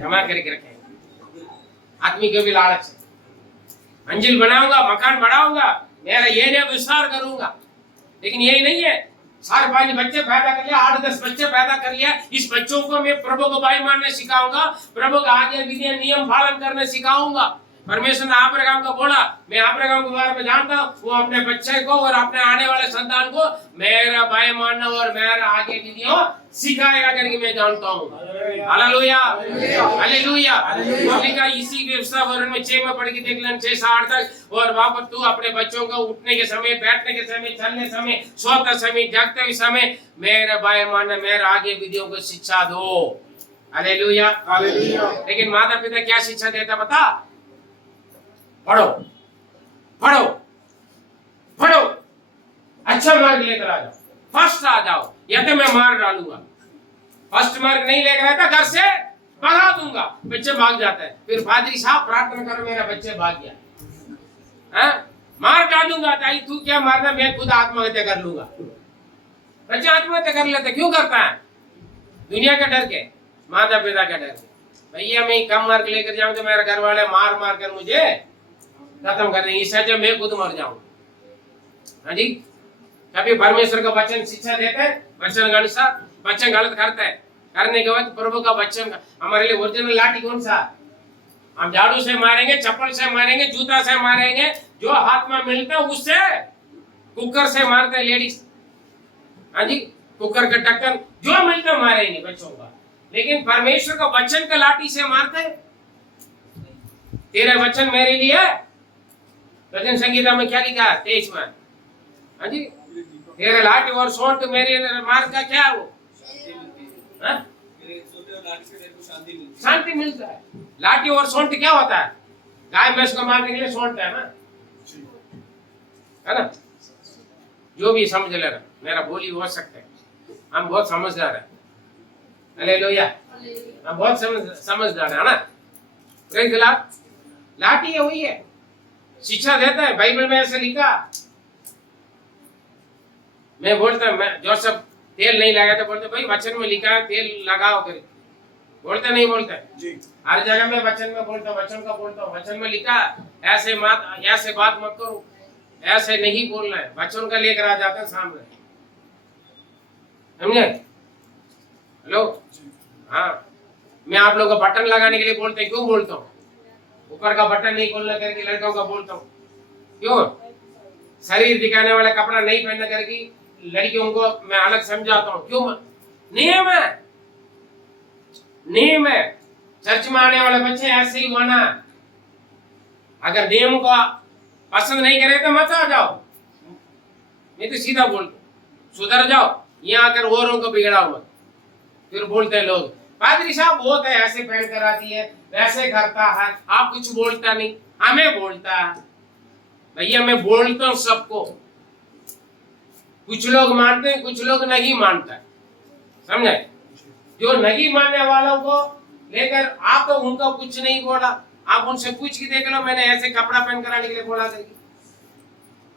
जमा करके रखे। आदमी को भी लालच है, मंजिल बनाऊंगा, मकान बढ़ाऊंगा, मेरा एरिया विस्तार करूंगा। लेकिन यही नहीं है, 4-5 बच्चे पैदा कर लिया, 8-10 बच्चे पैदा कर लिया, इस बच्चों को मैं प्रभु को भाई मानने सिखाऊंगा, प्रभु का आज्ञा विधि नियम पालन करने सिखाऊंगा। परमेश्वर ने अब्राहम को बोला, मैं अब्राहम के बारे में जानता हूँ, वो अपने बच्चे को और अपने आने वाले संतान को मेरा भय मानना और मेरा आगे विधियों सिखाएगा करके मैं जानता हूँ। Hallelujah, hallelujah. लिखा इसी व्यवस्था वर्ण में 6 में पढ़ के देख लेना, 6 से 8 तक। और वहां पर तू अपने बच्चों को उठने के समय, बैठने के समय, चलने समय, सोते समय, जागते हुए समय मेरा भय मानना, मेरा आगे विधियों को शिक्षा दो। Hallelujah, hallelujah. लेकिन माता पिता क्या शिक्षा देता बता? पढ़ो, पढ़ो, पढ़ो, अच्छा मार्क लेकर आ जाओ, फर्स्ट आ जाओ, या तो मैं मार डालूंगा। फर्स्ट मार्क नहीं लेकर आता घर से भगा दूंगा। बच्चे भाग जाते हैं, फिर पादरी साहब प्रार्थना करो मेरा बच्चे भाग गया। मार डालूंगा, ताई तू क्या मारना, मैं खुद आत्महत्या कर लूंगा। बच्चे आत्महत्या कर लेते, क्यों करता है? दुनिया का डर के, माता पिता का डर के। भैया मैं कम मार्क लेकर जाऊं तो मेरे घर वाले मार मार कर मुझे खत्म कर देंगे, इससे जब मैं खुद मर जाऊं। हाँ जी, कभी परमेश्वर का वचन शिक्षा देते हैं, वचन गलत करते हैं, करने के बाद प्रभु का वचन हमारे लिए ओरिजिनल लाठी कौन सा? हम झाड़ू से मारेंगे, चप्पल से मारेंगे, जूता से मारेंगे, जो हाथ में मिलता है उससे। कुकर से मारते हैं लेडीज, हाँ जी, कुकर का ढक्कन जो मिलता मारेंगे बच्चों का। लेकिन परमेश्वर का वचन का लाठी से मारते हैं। तेरे वचन मेरे लिए है। भजन संगीता में क्या लिखा है? 23 में, हाँ जी, तेरे लाठी और सोंठ मेरे मार का क्या है वो? शांति मिलता है। लाठी और सोंठ क्या होता है? गाय भैंस को मारने के लिए सोंठ है ना? जो भी समझ लेना, मेरा बोली हो सकता है, हम बहुत समझदार है। हालेलुया, हम बहुत समझदार है ना? Praise the Lord. लाठी है, वही है, शिक्षा देता है। बाइबल में ऐसे लिखा, मैं बोलता मैं जोसेफ तेल नहीं लगाया तो बोलते भाई वचन में लिखा है तेल लगाओ कर, बोलते नहीं बोलते जी। हर जगह में वचन में बोलता, वचन का बोलता, वचन में लिखा ऐसे बात मत करो, ऐसे नहीं बोलना है। वचन का लेकर आ जाता है सामने, समझे? हेलो, हाँ, मैं आप लोगों को बटन लगाने के लिए बोलते हैं, क्यों बोलता हूँ? ऊपर का बटन नहीं खोलना करके लड़कों का बोलता हूँ, क्यों? शरीर दिखाने वाला कपड़ा नहीं पहनना करके लड़कियों को मैं अलग समझाता हूँ, क्यों? नियम है, नियम है। चर्च में आने वाले बच्चे ऐसे ही माना। अगर नियम को पसंद नहीं करे तो मत आ जाओ, मैं तो सीधा बोलता, सुधर जाओ, यहाँ आकर औरों को बिगड़ाओ मत। फिर बोलते हैं लोग, पादरी साहब बहुत है, ऐसे पहन कर आती है, वैसे करता है, आप कुछ बोलता नहीं। हमें बोलता है भैया, मैं बोलता हूँ सबको। कुछ लोग मानते हैं, कुछ लोग नहीं मानता, समझे? जो नहीं मानने वालों को लेकर आप तो उनको कुछ नहीं बोला, आप उनसे पूछ के देख लो, मैंने ऐसे कपड़ा पहन कर आने के लिए बोला करके।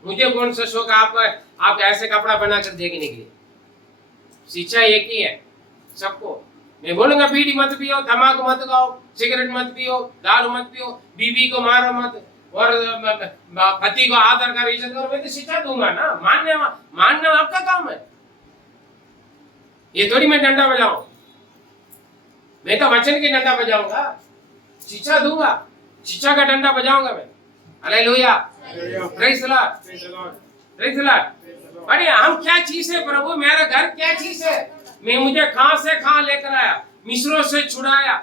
मुझे कौन सा शौक आप ऐसे कपड़ा बना कर देखने के लिए? शिक्षा एक ही है सबको। मैं बोलूंगा बीड़ी मत पियो, तंबाकू मत खाओ, सिगरेट मत पियो, दारू मत पियो, बीवी को मारो मत, और पति को आदर कर, इज्जत करो, मैं तो शिक्षा दूंगा ना। मानना आपका काम है, ये थोड़ी मैं डंडा बजाऊं। मैं तो वचन की डंडा बजाऊंगा, शिक्षा दूंगा, शिक्षा का डंडा बजाऊंगा मैं। Hallelujah, praise the Lord, praise the Lord. अरे हम क्या चीज है प्रभु, मेरा घर क्या चीज है? मैं मुझे कहां से कहां लेकर आया, मिस्रों से छुड़ाया।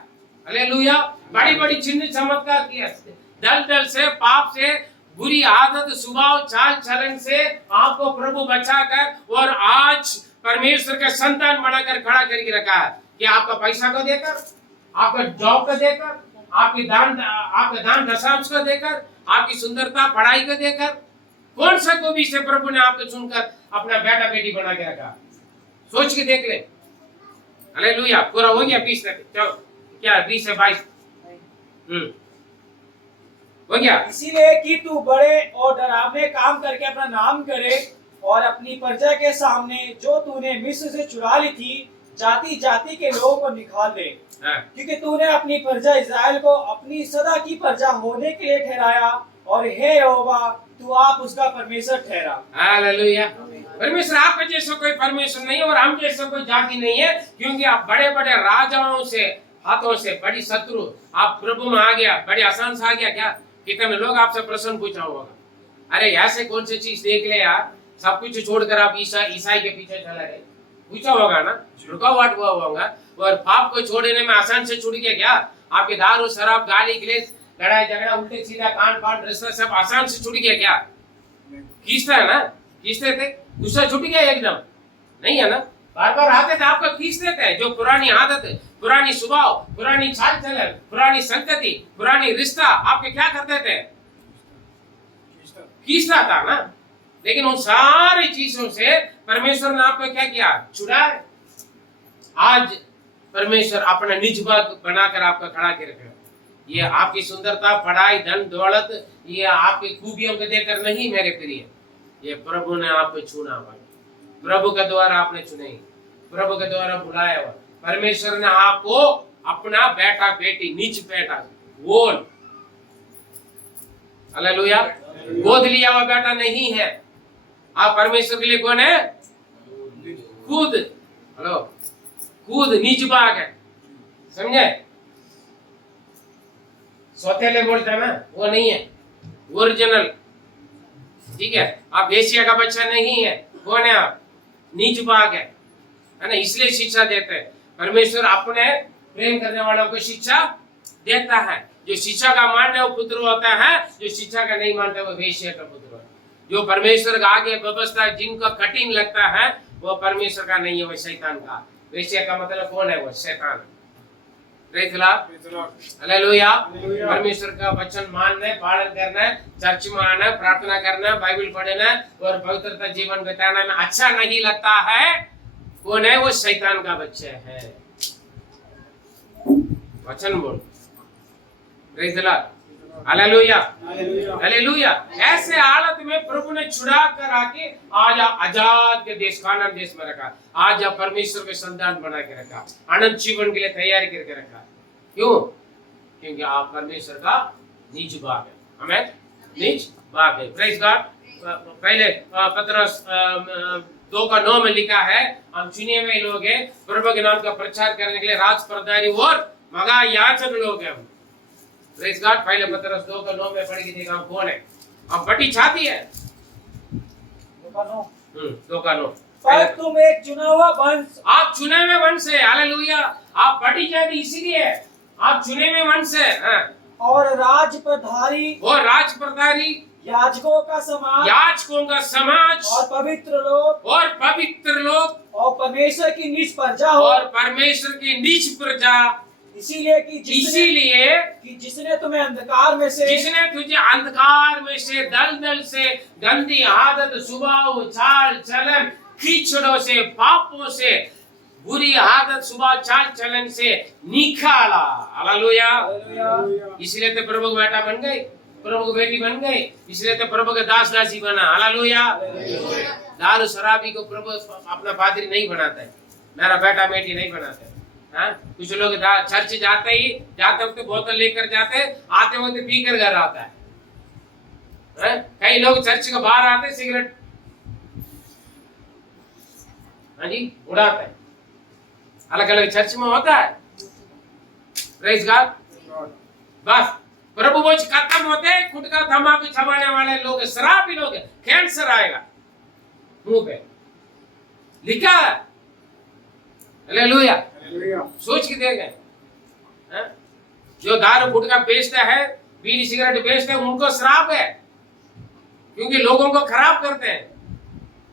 हालेलुया, बड़ी बड़ी चिन्ह चमत्कार किया, दल दल से, पाप से, बुरी आदत, स्वभाव, चाल चलन से आपको प्रभु बचाकर और आज परमेश्वर का संतान बनाकर खड़ा करके रखा है। कि आपका पैसा को देकर, आपका जॉब को देकर, आपके दान दशांश को देकर, आपकी सुंदरता, पढ़ाई को देकर, कौन सा गोभी से प्रभु ने आपको चुनकर अपना बेटा बेटी बना के रखा? सोच के देख ले। हालेलुया, पूरा हो गया 20 तक, क्या 20 से 22 हो गया। इसीलिए कि तू बड़े और डरावने काम करके अपना नाम करे और अपनी प्रजा के सामने जो तूने मिस्र से चुरा ली थी, जाति जाति के लोगों को निकाल दे। क्योंकि तूने अपनी प्रजा इस्राएल को अपनी सदा की प्रजा होने के लिए ठहराया, और हे यहोवा तू आप उसका परमेश्वर ठहरा। हालेलुया। परमेश्वर आपके जैसा कोई परमेश्वर नहीं है और हम जैसा कोई जाति नहीं है, क्योंकि आप बड़े बड़े राजाओं से हाथों से बड़ी शत्रु आप प्रभु में आ गया, बड़े आसान से आ गया क्या? कितने लोग आपसे प्रश्न पूछा होगा, अरे ऐसे कौन सी चीज देख ले यार, सब कुछ छोड़कर आप ईसाई के पीछे चला गए, पूछा होगा ना, रुकावट हुआ होगा। और पाप को छोड़ने में आसान से छूट गया क्या? आपके दारू शराब गाली क्लेश लड़ाई झगड़ा उल्टे सीधा कान पान रिश्ता सब आसान से छूट गया क्या? खींचता है ना, खींचते थे, गुस्सा छूट गया एकदम? नहीं है ना, बार बार आते थे आपको खींच देते हैं। जो पुरानी आदत, पुरानी स्वभाव, पुरानी चाल चलन, पुरानी संगति, पुरानी रिश्ता आपके क्या करते थे? खींचता था ना। लेकिन उन सारी चीजों से परमेश्वर ने आपको क्या किया? छुड़ाया। आज परमेश्वर अपना निज बाग बनाकर आपका खड़ा के रखा। ये आपकी सुंदरता, पढ़ाई, धन दौलत, ये आपकी खूबियों को देखकर नहीं मेरे प्रिय, ये प्रभु ने आपको चुना हुआ, प्रभु के द्वारा आपने चुने, प्रभु के द्वारा बुलाया हुआ। परमेश्वर ने आपको अपना बेटा बेटी, निज बेटा बोल, हालेलुया, गोद लिया हुआ बेटा नहीं है आप। परमेश्वर के लिए कौन है? खुद, हेलो, खुद निज बाग है, समझे? सौतेले बोलते हैं ना, वो नहीं है, ओरिजिनल, ठीक है? आप एशिया का बच्चा नहीं है, कौन है आप? निज बाग है ना? इसलिए शिक्षा देते हैं। परमेश्वर अपने प्रेम करने वालों को शिक्षा देता है। जो शिक्षा का मानने वो पुत्र होता है, जो शिक्षा का नहीं मानता वो वेश्या का पुत्र है। जो परमेश्वर का आगे व्यवस्था जिनको कठिन लगता है वो परमेश्वर का नहीं है, वो शैतान का। वेश्या का मतलब कौन है? वो शैतान। हालेलुया। परमेश्वर का वचन मानना, पालन करना, चर्च में आना, प्रार्थना करना, बाइबल पढ़ना और पवित्रता जीवन बिताना में अच्छा नहीं लगता है, कौन है? वो शैतान का बच्चा है। वचन बोल, praise the Lord, hallelujah, hallelujah. ऐसे हालत में प्रभु ने छुड़ा कर आके आज आजाद के देश, कानान देश में रखा। आज आप परमेश्वर के संतान बना के रखा, अनंत जीवन के लिए तैयारी करके रखा। क्यों? क्योंकि आप परमेश्वर का निज बाग है। हमें निज बाग है। Praise God. पहले पतरस 2:9 में लिखा है, हम चुने हुए लोग हैं, प्रभु के नाम का प्रचार करने के लिए राजप्रदारी और मगा याचक लोग हैं। Praise God. पहले पतरस 2:9 में पढ़ के देखा हम कौन है। हम बटी छाती है। 2:9। पर तुम एक चुना हुआ वंश, आप चुने हुए वंश है, हालेलुया। आप बटी जाति इसीलिए आप चुने हुए वंश है। और राज प्रधारी, और राज प्रधारी, याजकों का समाज, याजकों का समाज, और पवित्र लोग, और पवित्र लोग, और परमेश्वर की निज प्रजा हो। और परमेश्वर की निज प्रजा। इसीलिए कि जिसने तुम्हें अंधकार में से, जिसने तुझे अंधकार में से, दलदल से, गंदी आदत, स्वभाव, चाल चलन, कीचड़ों से, पापों से, बुरी आदत, स्वभाव, चाल चलन से निकाला। हालेलुया। इसलिए तो प्रभु का बेटा बन गए, प्रभु की बेटी बन गए, इसलिए तो प्रभु के दास दासी बना। हालेलुया। दारू शराबी को प्रभु अपना पादरी नहीं बनाता है, मेरा बेटा बेटी नहीं बनाता है। हाँ? कुछ लोग चर्च जाते वक्त बोतल लेकर जाते, आते वक्त पी कर घर आता है। हाँ? कई लोग चर्च के बाहर आते सिगरेट, हाँ जी, उड़ाते हैं। अलग अलग चर्च में होता है। Praise God. बस प्रभु वचन खत्म होते, गुटखा तंबाकू चबाने वाले लोग, शराबी लोग, कैंसर आएगा मुंह पे, लिखा है। हालेलुया। सोच के देखें, जो दारू गुटखा बेचता है, बीड़ी सिगरेट बेचते हैं, उनको श्राप है, क्योंकि लोगों को खराब करते हैं।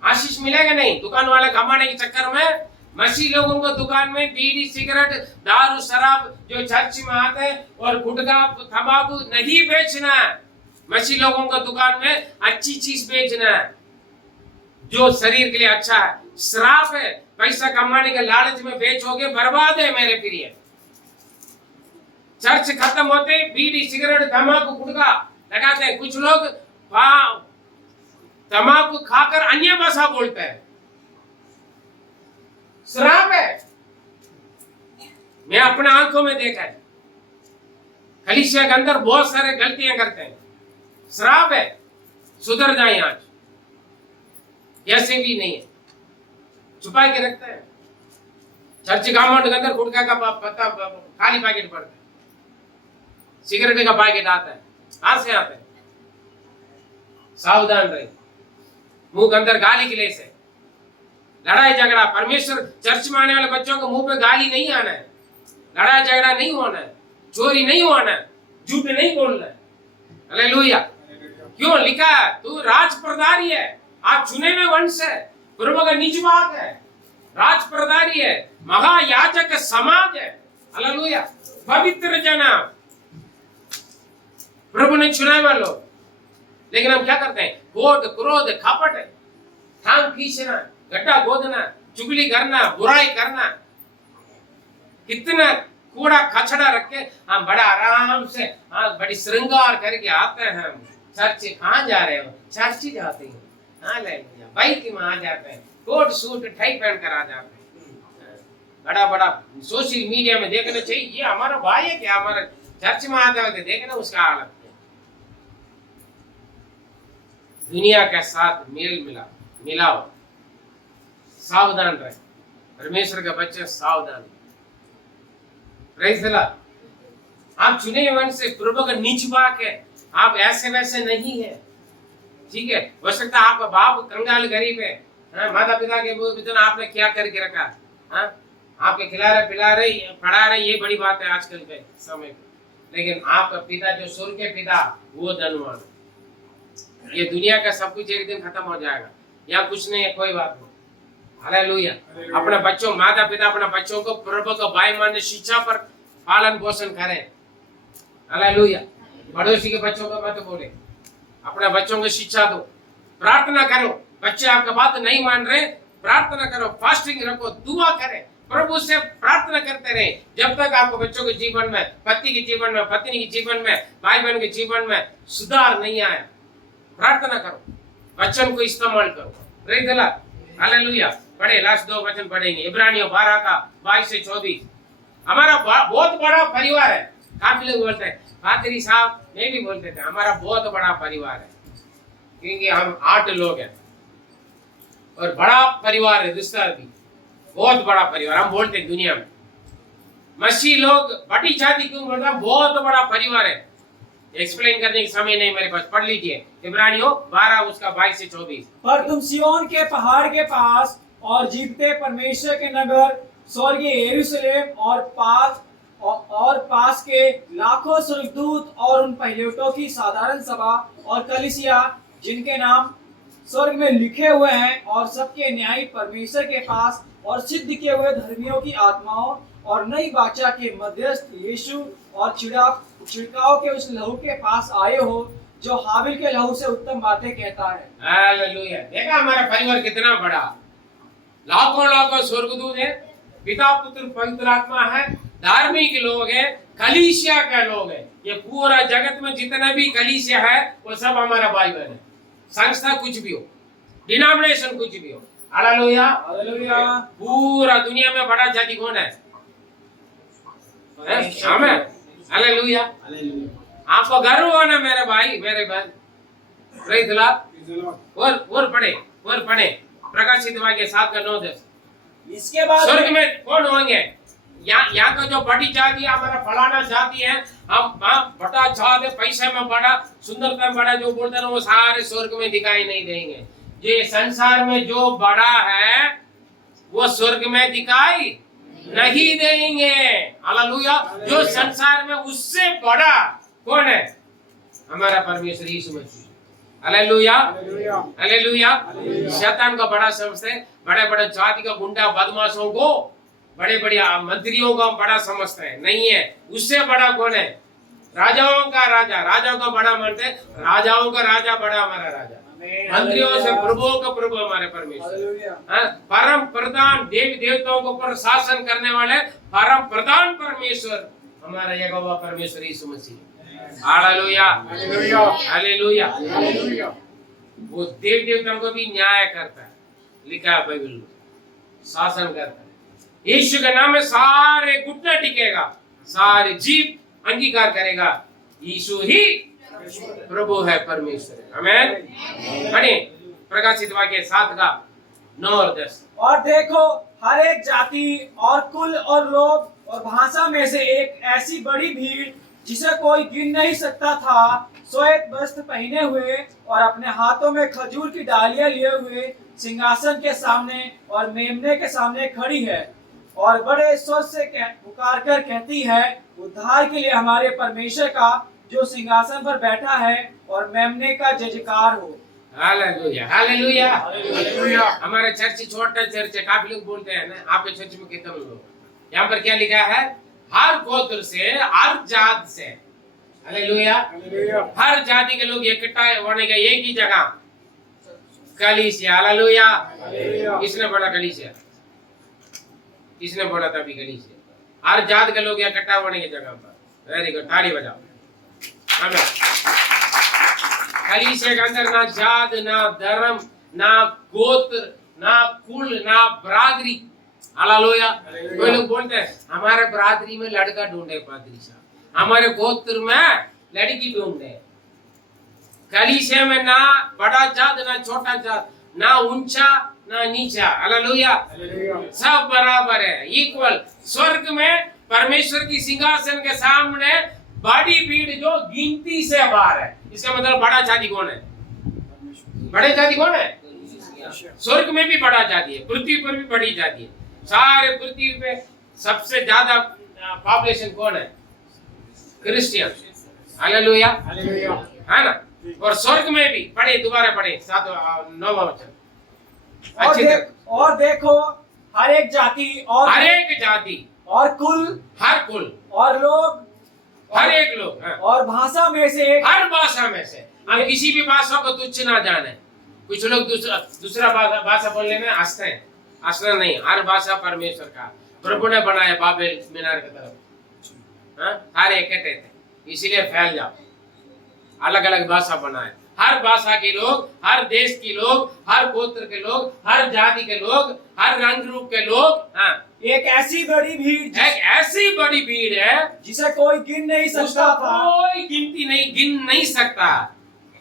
आशीष मिलेगा नहीं। दुकान वाले कमाने के चक्कर में मसीह लोगों को दुकान में बीड़ी सिगरेट दारू शराब जो चर्च में आते हैं और गुटखा तंबाकू नहीं बेचना है। मसीह लोगों को दुकान में अच्छी चीज बेचना है जो शरीर के लिए अच्छा है। श्राप है, पैसा कमाने के लालच में बेचोगे, बर्बाद है मेरे प्रिय। चर्च खत्म होते बीड़ी सिगरेट तंबाकू गुटखा लगाते हैं। कुछ लोग तंबाकू खाकर अन्य भाषा बोलते हैं, श्राप है। मैं अपने आंखों में देखा है, कलीसिया के अंदर बहुत सारे गलतियां करते हैं, श्राप है। सुधर जाए आज, ऐसे भी नहीं है, छुपा के रखते हैं। चर्च गांव के अंदर गुटखा का पत्ता खाली पैकेट पड़ता है, सिगरेट का पैकेट आता है, कहां से आते हैं? सावधान रहे, मुंह के अंदर गाली के लिए से लड़ाई झगड़ा। परमेश्वर चर्च में आने वाले बच्चों को मुंह पे गाली नहीं आना है, लड़ाई झगड़ा नहीं होना है, चोरी नहीं होना है, झूठ नहीं बोलना है। हालेलुया। क्यों लिखा है? तू राज प्रदारी है, आप चुने हुए वंश है, प्रभु का निज बात है, राज प्रदारी है, महायाजक समाज है। हालेलुया। पवित्र जना, प्रभु ने चुना हुआ लोग। लेकिन हम क्या करते हैं? क्रोध, क्रोध, खपट, टांग खींचना, गड्ढा खोदना, चुगली करना, बुराई करना, कितना कूड़ा कचड़ा रख के हम बड़ा आराम से बड़ी श्रृंगार करके आते हैं। हम चर्च कहाँ जा रहे हो? चर्च ही जाते हैं। हालेलुया। बाइक में आ जाते हैं, कोट सूट टाई पहन कर आ जाते हैं। बड़ा बड़ा सोशल मीडिया में देखना चाहिए, ये हमारा भाई है क्या? हमारा चर्च में आते होते देखना उसका हालत। दुनिया के साथ मेल मिलाओ, सावधान रहे। परमेश्वर के बच्चे सावधान। Praise the Lord. आप चुने वंश से, प्रभु का निज बात है, आप ऐसे वैसे नहीं है। ठीक है, हो सकता है आपका बाप कंगाल गरीब है, माता पिता के विधन आपने क्या करके रखा, आपके खिला रहे पिला रहे पढ़ा रहे, ये बड़ी बात है आजकल के समय पे। लेकिन आपका पिता जो स्वर्ग के पिता, वो धनवान। ये दुनिया का सब कुछ एक दिन खत्म हो जाएगा, यहाँ कुछ नहीं है, कोई बात नहीं। हालेलुया। अपने बच्चों, माता पिता अपने बच्चों को प्रभु को भाई मान शिक्षा पर पालन पोषण करें। हालेलुया। पड़ोसी के बच्चों को मत बोले, अपने बच्चों को शिक्षा दो। प्रार्थना करो, बच्चे आपका बात नहीं मान रहे, प्रार्थना करो, फास्टिंग रखो, दुआ करें, प्रभु से प्रार्थना करते रहे। जब तक आपको बच्चों के जीवन में, पति के जीवन में, पत्नी के जीवन में, भाई बहन के जीवन में सुधार नहीं आया, प्रार्थना करो, वचन को इस्तेमाल करो। Praise the Lord. हालेलुया। पढ़े, लास्ट 2 वचन पढ़ेंगे, इब्रानियों 12 का 22 से 24। हमारा बहुत बड़ा परिवार है। काफी लोग बोलते हैं, पादरी साहब, मैं भी बोलते थे, हमारा बहुत बड़ा परिवार है, क्योंकि हम 8 लोग हैं और बड़ा परिवार है। दूसरा भी बहुत बड़ा परिवार हम बोलते हैं दुनिया में। मसीह लोग बड़ी जाति क्यों बोलते हैं? बहुत बड़ा परिवार है। एक्सप्लेन करने का समय नहीं मेरे पास, पढ़ लीजिए इब्रानियों 12 उसका 22 से 24। पर तुम सिय्योन के पहाड़ के पास और जीवते परमेश्वर के नगर स्वर्गीय यरूशलेम और पास के लाखों स्वर्गदूत और उन पहिलौठों की साधारण सभा और कलीसिया जिनके नाम स्वर्ग में लिखे हुए हैं, और सबके न्यायी परमेश्वर के पास और सिद्ध किए हुए धर्मियों की आत्माओं और नई वाचा के मध्यस्थ यीशु और छिड़काव के उस लहू के पास आए हो जो हाबिल के लहू से उत्तम बातें कहता है। हालेलुया। देखा हमारा परिवार कितना बड़ा, लाखों लाखों स्वर्गदूत है, पिता पुत्र पवित्र आत्मा है, धार्मिक लोग हैं, कलीसिया के लोग हैं। ये पूरा जगत में जितना भी कलीसिया है वो सब हमारा भाई बहन है। संस्था कुछ भी हो, डिनोमिनेशन कुछ भी हो। हालेलुया। हालेलुया। पूरा दुनिया में बड़ा जाति कौन है? आमीन। हालेलुया। आपको गर्व होना मेरे भाई मेरे बहन। Praise the Lord. और पढ़े प्रकाशित वाक्य 7 का 9-10। इसके बाद स्वर्ग में कौन होंगे? यहाँ का जो बड़ी जाति है, हमारा फलाना जाति है, हम बड़ा जात है, पैसे में बड़ा, सुंदरता में बड़ा, जो बोलते हैं वो सारे स्वर्ग में दिखाई नहीं देंगे। ये संसार में जो बड़ा है वो स्वर्ग में दिखाई नहीं देंगे। हालेलुया। जो संसार में उससे बड़ा कौन है? हमारा परमेश्वर यीशु मसीह। हालेलुया। हालेलुया। शैतान का बड़ा समझते हैं, बड़े बड़े जाति का गुंडा बदमाशों को, बड़े बड़े मंत्रियों को बड़ा समझते हैं, नहीं है। उससे बड़ा कौन है? राजाओं का राजा, राजाओं का बड़ा मानते हैं, राजाओं का राजा बड़ा हमारा राजा, मंत्रियों से प्रभुओं का प्रभु हमारे परमेश्वर, परम प्रधान देवी देवताओं के ऊपर शासन करने वाले परम प्रधान परमेश्वर हमारा यहोवा परमेश्वर यीशु मसीह। हालेलुया। हालेलुया। हालेलुया। वो देव देवताओं को भी न्याय करता है, लिखा है बाइबल में, शासन करता है। यीशु के नाम में सारे घुटने टिकेगा, सारे जीव अंगीकार करेगा, यीशु ही प्रभु है, परमेश्वर। आमीन। पढ़े प्रकाशित वाक्य 7 का 9 और 10। और देखो, हर एक जाति और कुल और लोग और भाषा में से एक ऐसी बड़ी भीड़ जिसे कोई गिन नहीं सकता था, श्वेत वस्त्र पहने हुए और अपने हाथों में खजूर की डालियां लिए हुए सिंहासन के सामने और मेमने के सामने खड़ी है और बड़े स्वर से पुकार कर कहती है, उद्धार के लिए हमारे परमेश्वर का जो सिंहासन पर बैठा है और मेमने का जय जयकार हो। Hallelujah hallelujah hallelujah. हमारा चर्च छोटा चर्च है, काफी लोग बोलते हैं ना आपके चर्च में कितने लोग, यहाँ पर क्या लिखा है, हर गोत्र से, हर जात से, हालेलुया, हर जाति के लोग इकट्ठा होने का एक ही जगह, कलीसिया, हालेलुया। किसने बोला कलीसिया? किसने बोला था अभी कलीसिया? हर जात के लोग इकट्ठा होने की जगह पर। वेरी गुड, ताली बजाओ। कलीसिया के अंदर ना जात, ना धर्म, ना गोत्र, ना कुल, ना बरादरी, हालेलुया। कोई लोग बोलते हैं हमारे बरादरी में लड़का ढूंढे पादरी साहब, हमारे गोत्र में लड़की ढूंढे। कलीसिया में ना बड़ा जात ना छोटा जात, ना ऊंचा ना नीचा, हालेलुया, सब बराबर है, इक्वल। स्वर्ग में परमेश्वर की सिंहासन के सामने बड़ी भीड़ जो गिनती से बाहर है। इसका मतलब बड़ा जाति कौन है? बड़े जाति कौन है? स्वर्ग में भी बड़ा जाति है, पृथ्वी पर भी बड़ी जाति है। सारे पृथ्वी पे सबसे ज्यादा पॉपुलेशन कौन है? क्रिश्चियन, हालेलुया, है ना। और स्वर्ग में भी पढ़े, दोबारा पढ़े 9वां वचन। और देखो हर एक जाति और हर एक जाति और कुल, हर कुल और लोग, हर एक लोग, हाँ। और भाषा में से एक, हर भाषा में से। हम किसी भी भाषा को तुच्छ ना जाने। कुछ लोग दूसरा भाषा बोलने में हंसते हैं, हंसना नहीं। हर भाषा परमेश्वर का, प्रभु ने बनाया बाबेल मीनार की तरफ, हाँ? सारे इकट्ठे थे, इसीलिए फैल जाओ। अलग अलग भाषा बनाए, हर भाषा के लोग, हर देश के लोग, हर गोत्र के लोग, हर जाति के लोग, हर रंग रूप के लोग, हाँ। एक ऐसी बड़ी भीड़, एक ऐसी बड़ी भीड़ है जिसे कोई गिन नहीं सकता था, कोई गिनती नहीं, गिन नहीं सकता।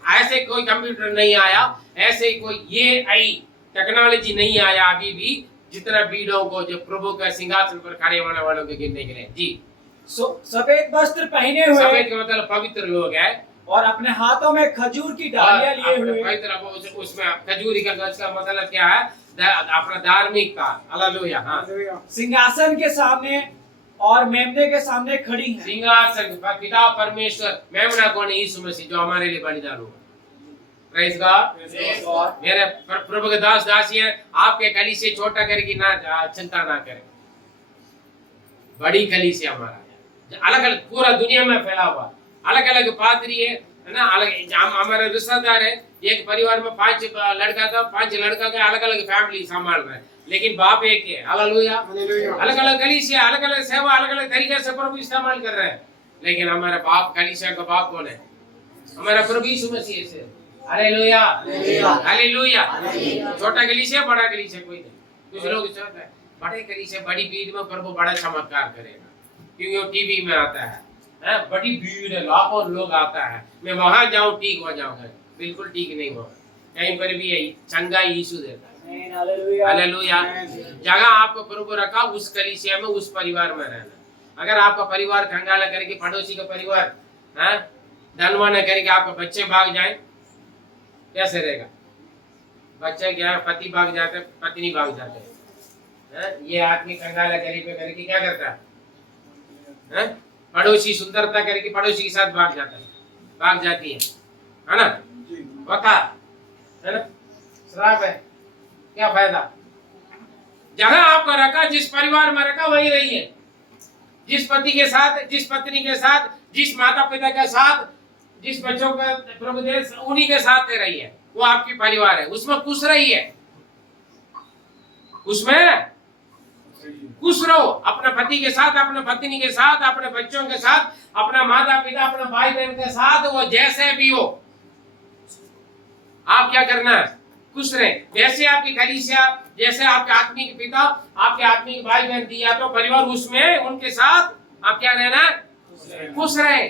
ऐसे कोई कंप्यूटर नहीं आया, ऐसे कोई एआई टेक्नोलॉजी नहीं आया अभी भी, जितना भीड़ों को जो प्रभु का सिंहासन पर खड़े होने वालों को गिनने के लिए। जी, सफेद वस्त्र पहने हुए, सफेद का मतलब पवित्र लोग है, और अपने हाथों में खजूर की डालियां लिए हुए। पवित्र, उसमें खजूरी का गज का मतलब क्या है? अपना धार्मिक का, हालेलुया, हाँ। सिंहासन के सामने और मेमने के सामने खड़ी हैं। सिंहासन पिता परमेश्वर, मेमना कौन है? यीशु मसीह जो हमारे लिए बलिदान हुआ। Praise God. मेरे प्रभु के दास दासी हैं, आपके कलीसिया छोटा करके ना चिंता ना करें। बड़ी कलीसिया हमारा, अलग अलग पूरा दुनिया में फैला हुआ, अलग अलग पादरी है ना, अलग हमारे रिश्तेदार है। एक परिवार में 5 लड़का था, 5 लड़का का अलग अलग फैमिली संभाल रहे हैं, लेकिन बाप एक है, हालेलुया। अलग अलग कलीसिया, अलग अलग सेवा, अलग अलग तरीके से प्रभु इस्तेमाल कर रहे हैं, लेकिन हमारा बाप, कलीसिया का बाप कौन है? हमारा प्रभु यीशु मसीह से, हालेलुया हालेलुया। छोटा कलीसिया बड़ा कलीसिया कोई नहीं। कुछ लोग चाहते हैं बड़े कलीसिया, बड़ी भीड़ में प्रभु बड़ा चमत्कार करेगा, क्योंकि वो टीवी में आता है, बड़ी भीड़ है, लाखों लोग आता है, मैं वहां जाऊं ठीक हो जाऊंगा। बिल्कुल ठीक नहीं होगा, कहीं पर भी यही चंगा यीशु देता है, हालेलुया। जगह आपको प्रभु रखा, उस कलीसिया में, उस परिवार में रहना। अगर आपका परिवार कंगाला करके, पड़ोसी का परिवार धनवान करके आपके बच्चे भाग जाए, कैसे रहेगा? बच्चे क्या, पति भाग जाते, पत्नी भाग जाते, ये आदमी कंगाला करके क्या करता है? पड़ोसी सुंदरता करके पड़ोसी के साथ भाग जाता है, भाग जाती है ना, होता है ना, श्राप है, क्या फायदा? जगह आपका रखा, जिस परिवार में रखा वही रहिए। जिस पति के साथ, जिस पत्नी के साथ, जिस माता पिता के साथ, जिस बच्चों का प्रभु दे, उन्हीं के साथ रहिए, वो आपकी परिवार है, उसमें खुश रहिए, उसमें खुश रहो। अपने पति के साथ, अपने पत्नी के साथ, अपने बच्चों के साथ, अपना माता पिता, अपने भाई बहन के साथ, वो जैसे भी हो, आप क्या करना है? खुश रहे। जैसे आपकी कलीसिया, जैसे आपके आत्मिक पिता, आपके आत्मिक भाई बहन दिया तो परिवार, उसमें उनके साथ आप क्या रहना? खुश रहे,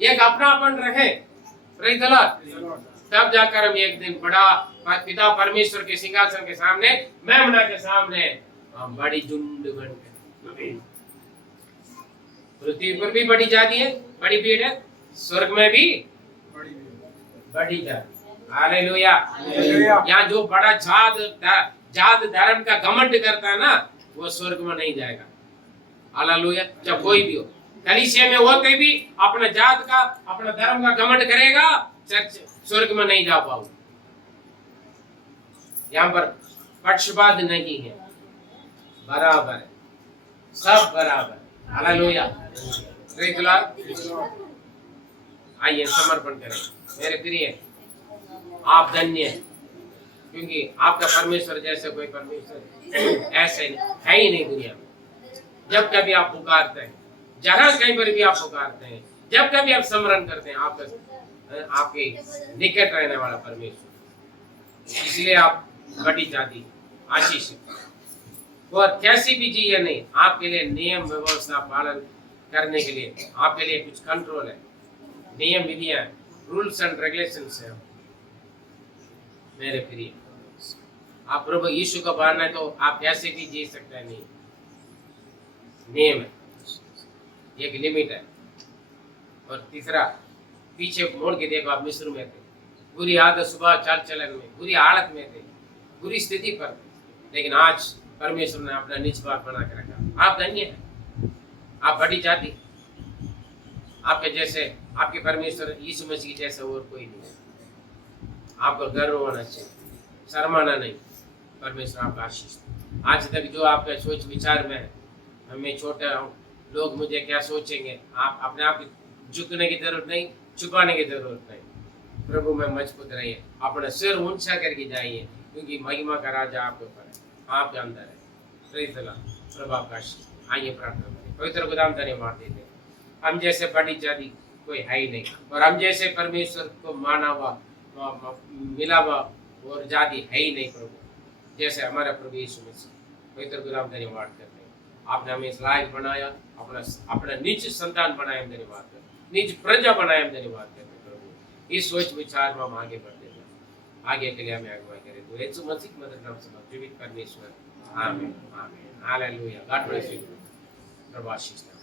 एक अपनापन रहे, तब जाकर हम एक दिन बड़ा पिता परमेश्वर के सिंहासन के सामने, मेमना के सामने हम बड़ी झुंड बनकर, पृथ्वी पर भी बड़ी जाति है, बड़ी भीड़ है, स्वर्ग में भी बड़ी जाति। हालेलुया। यहाँ जो बड़ा जात धर्म का घमंड करता है ना, वो स्वर्ग में नहीं जाएगा। हालेलुया। जब कोई भी हो कलीसिया में होते भी अपना जात का अपना धर्म का घमंड करेगा, चर्च स्वर्ग में नहीं जा पाओ। यहाँ पर पक्षपात नहीं है, बराबर है, सब बराबर। हालेलुया। आइए समर्पण करें। मेरे प्रिय, आप धन्य हैं, क्योंकि आपका परमेश्वर जैसे कोई परमेश्वर ऐसे है ही नहीं दुनिया में। जब कभी आप पुकारते हैं, जहां कहीं पर भी आप पुकारते हैं, जब कभी आप स्मरण करते हैं, आपके निकट रहने वाला परमेश्वर। इसलिए आप बड़ी जाति आशीषित। और कैसी भी चीज नहीं, आपके लिए नियम व्यवस्था पालन करने के लिए आपके लिए कुछ कंट्रोल है, नियम विधियां, रूल्स एंड रेगुलेशंस है। मेरे प्रिय, आप प्रभु यीशु को मानना है तो आप कैसे भी जी सकते हैं। नहीं, नियम है, एक लिमिट है। और तीसरा, पीछे मोड़ के देखो, आप मिस्र में थे, बुरी आदत सुबह चाल चलन में, बुरी हालत में थे, बुरी स्थिति पर थे, लेकिन आज परमेश्वर ने अपना निज भाग बना के रखा। आप धन्य हैं, आप बड़ी जाति। आपके जैसे, आपके परमेश्वर यीशु मसीह जैसे और कोई नहीं है। आपको गर्व होना चाहिए, शर्माना नहीं। परमेश्वर आपका आशीष। आज तक जो आपका सोच विचार में है, मैं छोटा हूँ, लोग मुझे क्या सोचेंगे, आप अपने आप झुकने की जरूरत नहीं, छुपाने की जरूरत नहीं। प्रभु में मजबूत रहिए, अपना सिर ऊंचा करके जाइए, क्योंकि महिमा का राजा आपके ऊपर है, आपके अंदर है। Praise the Lord. प्रभु आपका आशीष। आइए प्रार्थना करें। पवित्र खुदाम धन्यवाद देते हैं, हम जैसे बड़ी जाति कोई है ही नहीं, और हम जैसे परमेश्वर को माना हुआ मिला हुआ और जाति है ही नहीं प्रभु, जैसे हमारा प्रभु यीशु मसीह। पवित्र खुदाम धन्यवाद करते हैं, आपने हमें इस लायक बनाया, अपना निज संतान बनाया, धन्यवाद करते, निज प्रजा बनाया, धन्यवाद करते प्रभु। इस सोच विचार में हम आगे बढ़ते हैं, आगे के लिए हमें अगुवाई करें। तो यीशु मसीह के मधुर नाम से जीवित परमेश्वर, आमीन आमीन। हालेलुया। God bless you. प्रभु आशीष दें।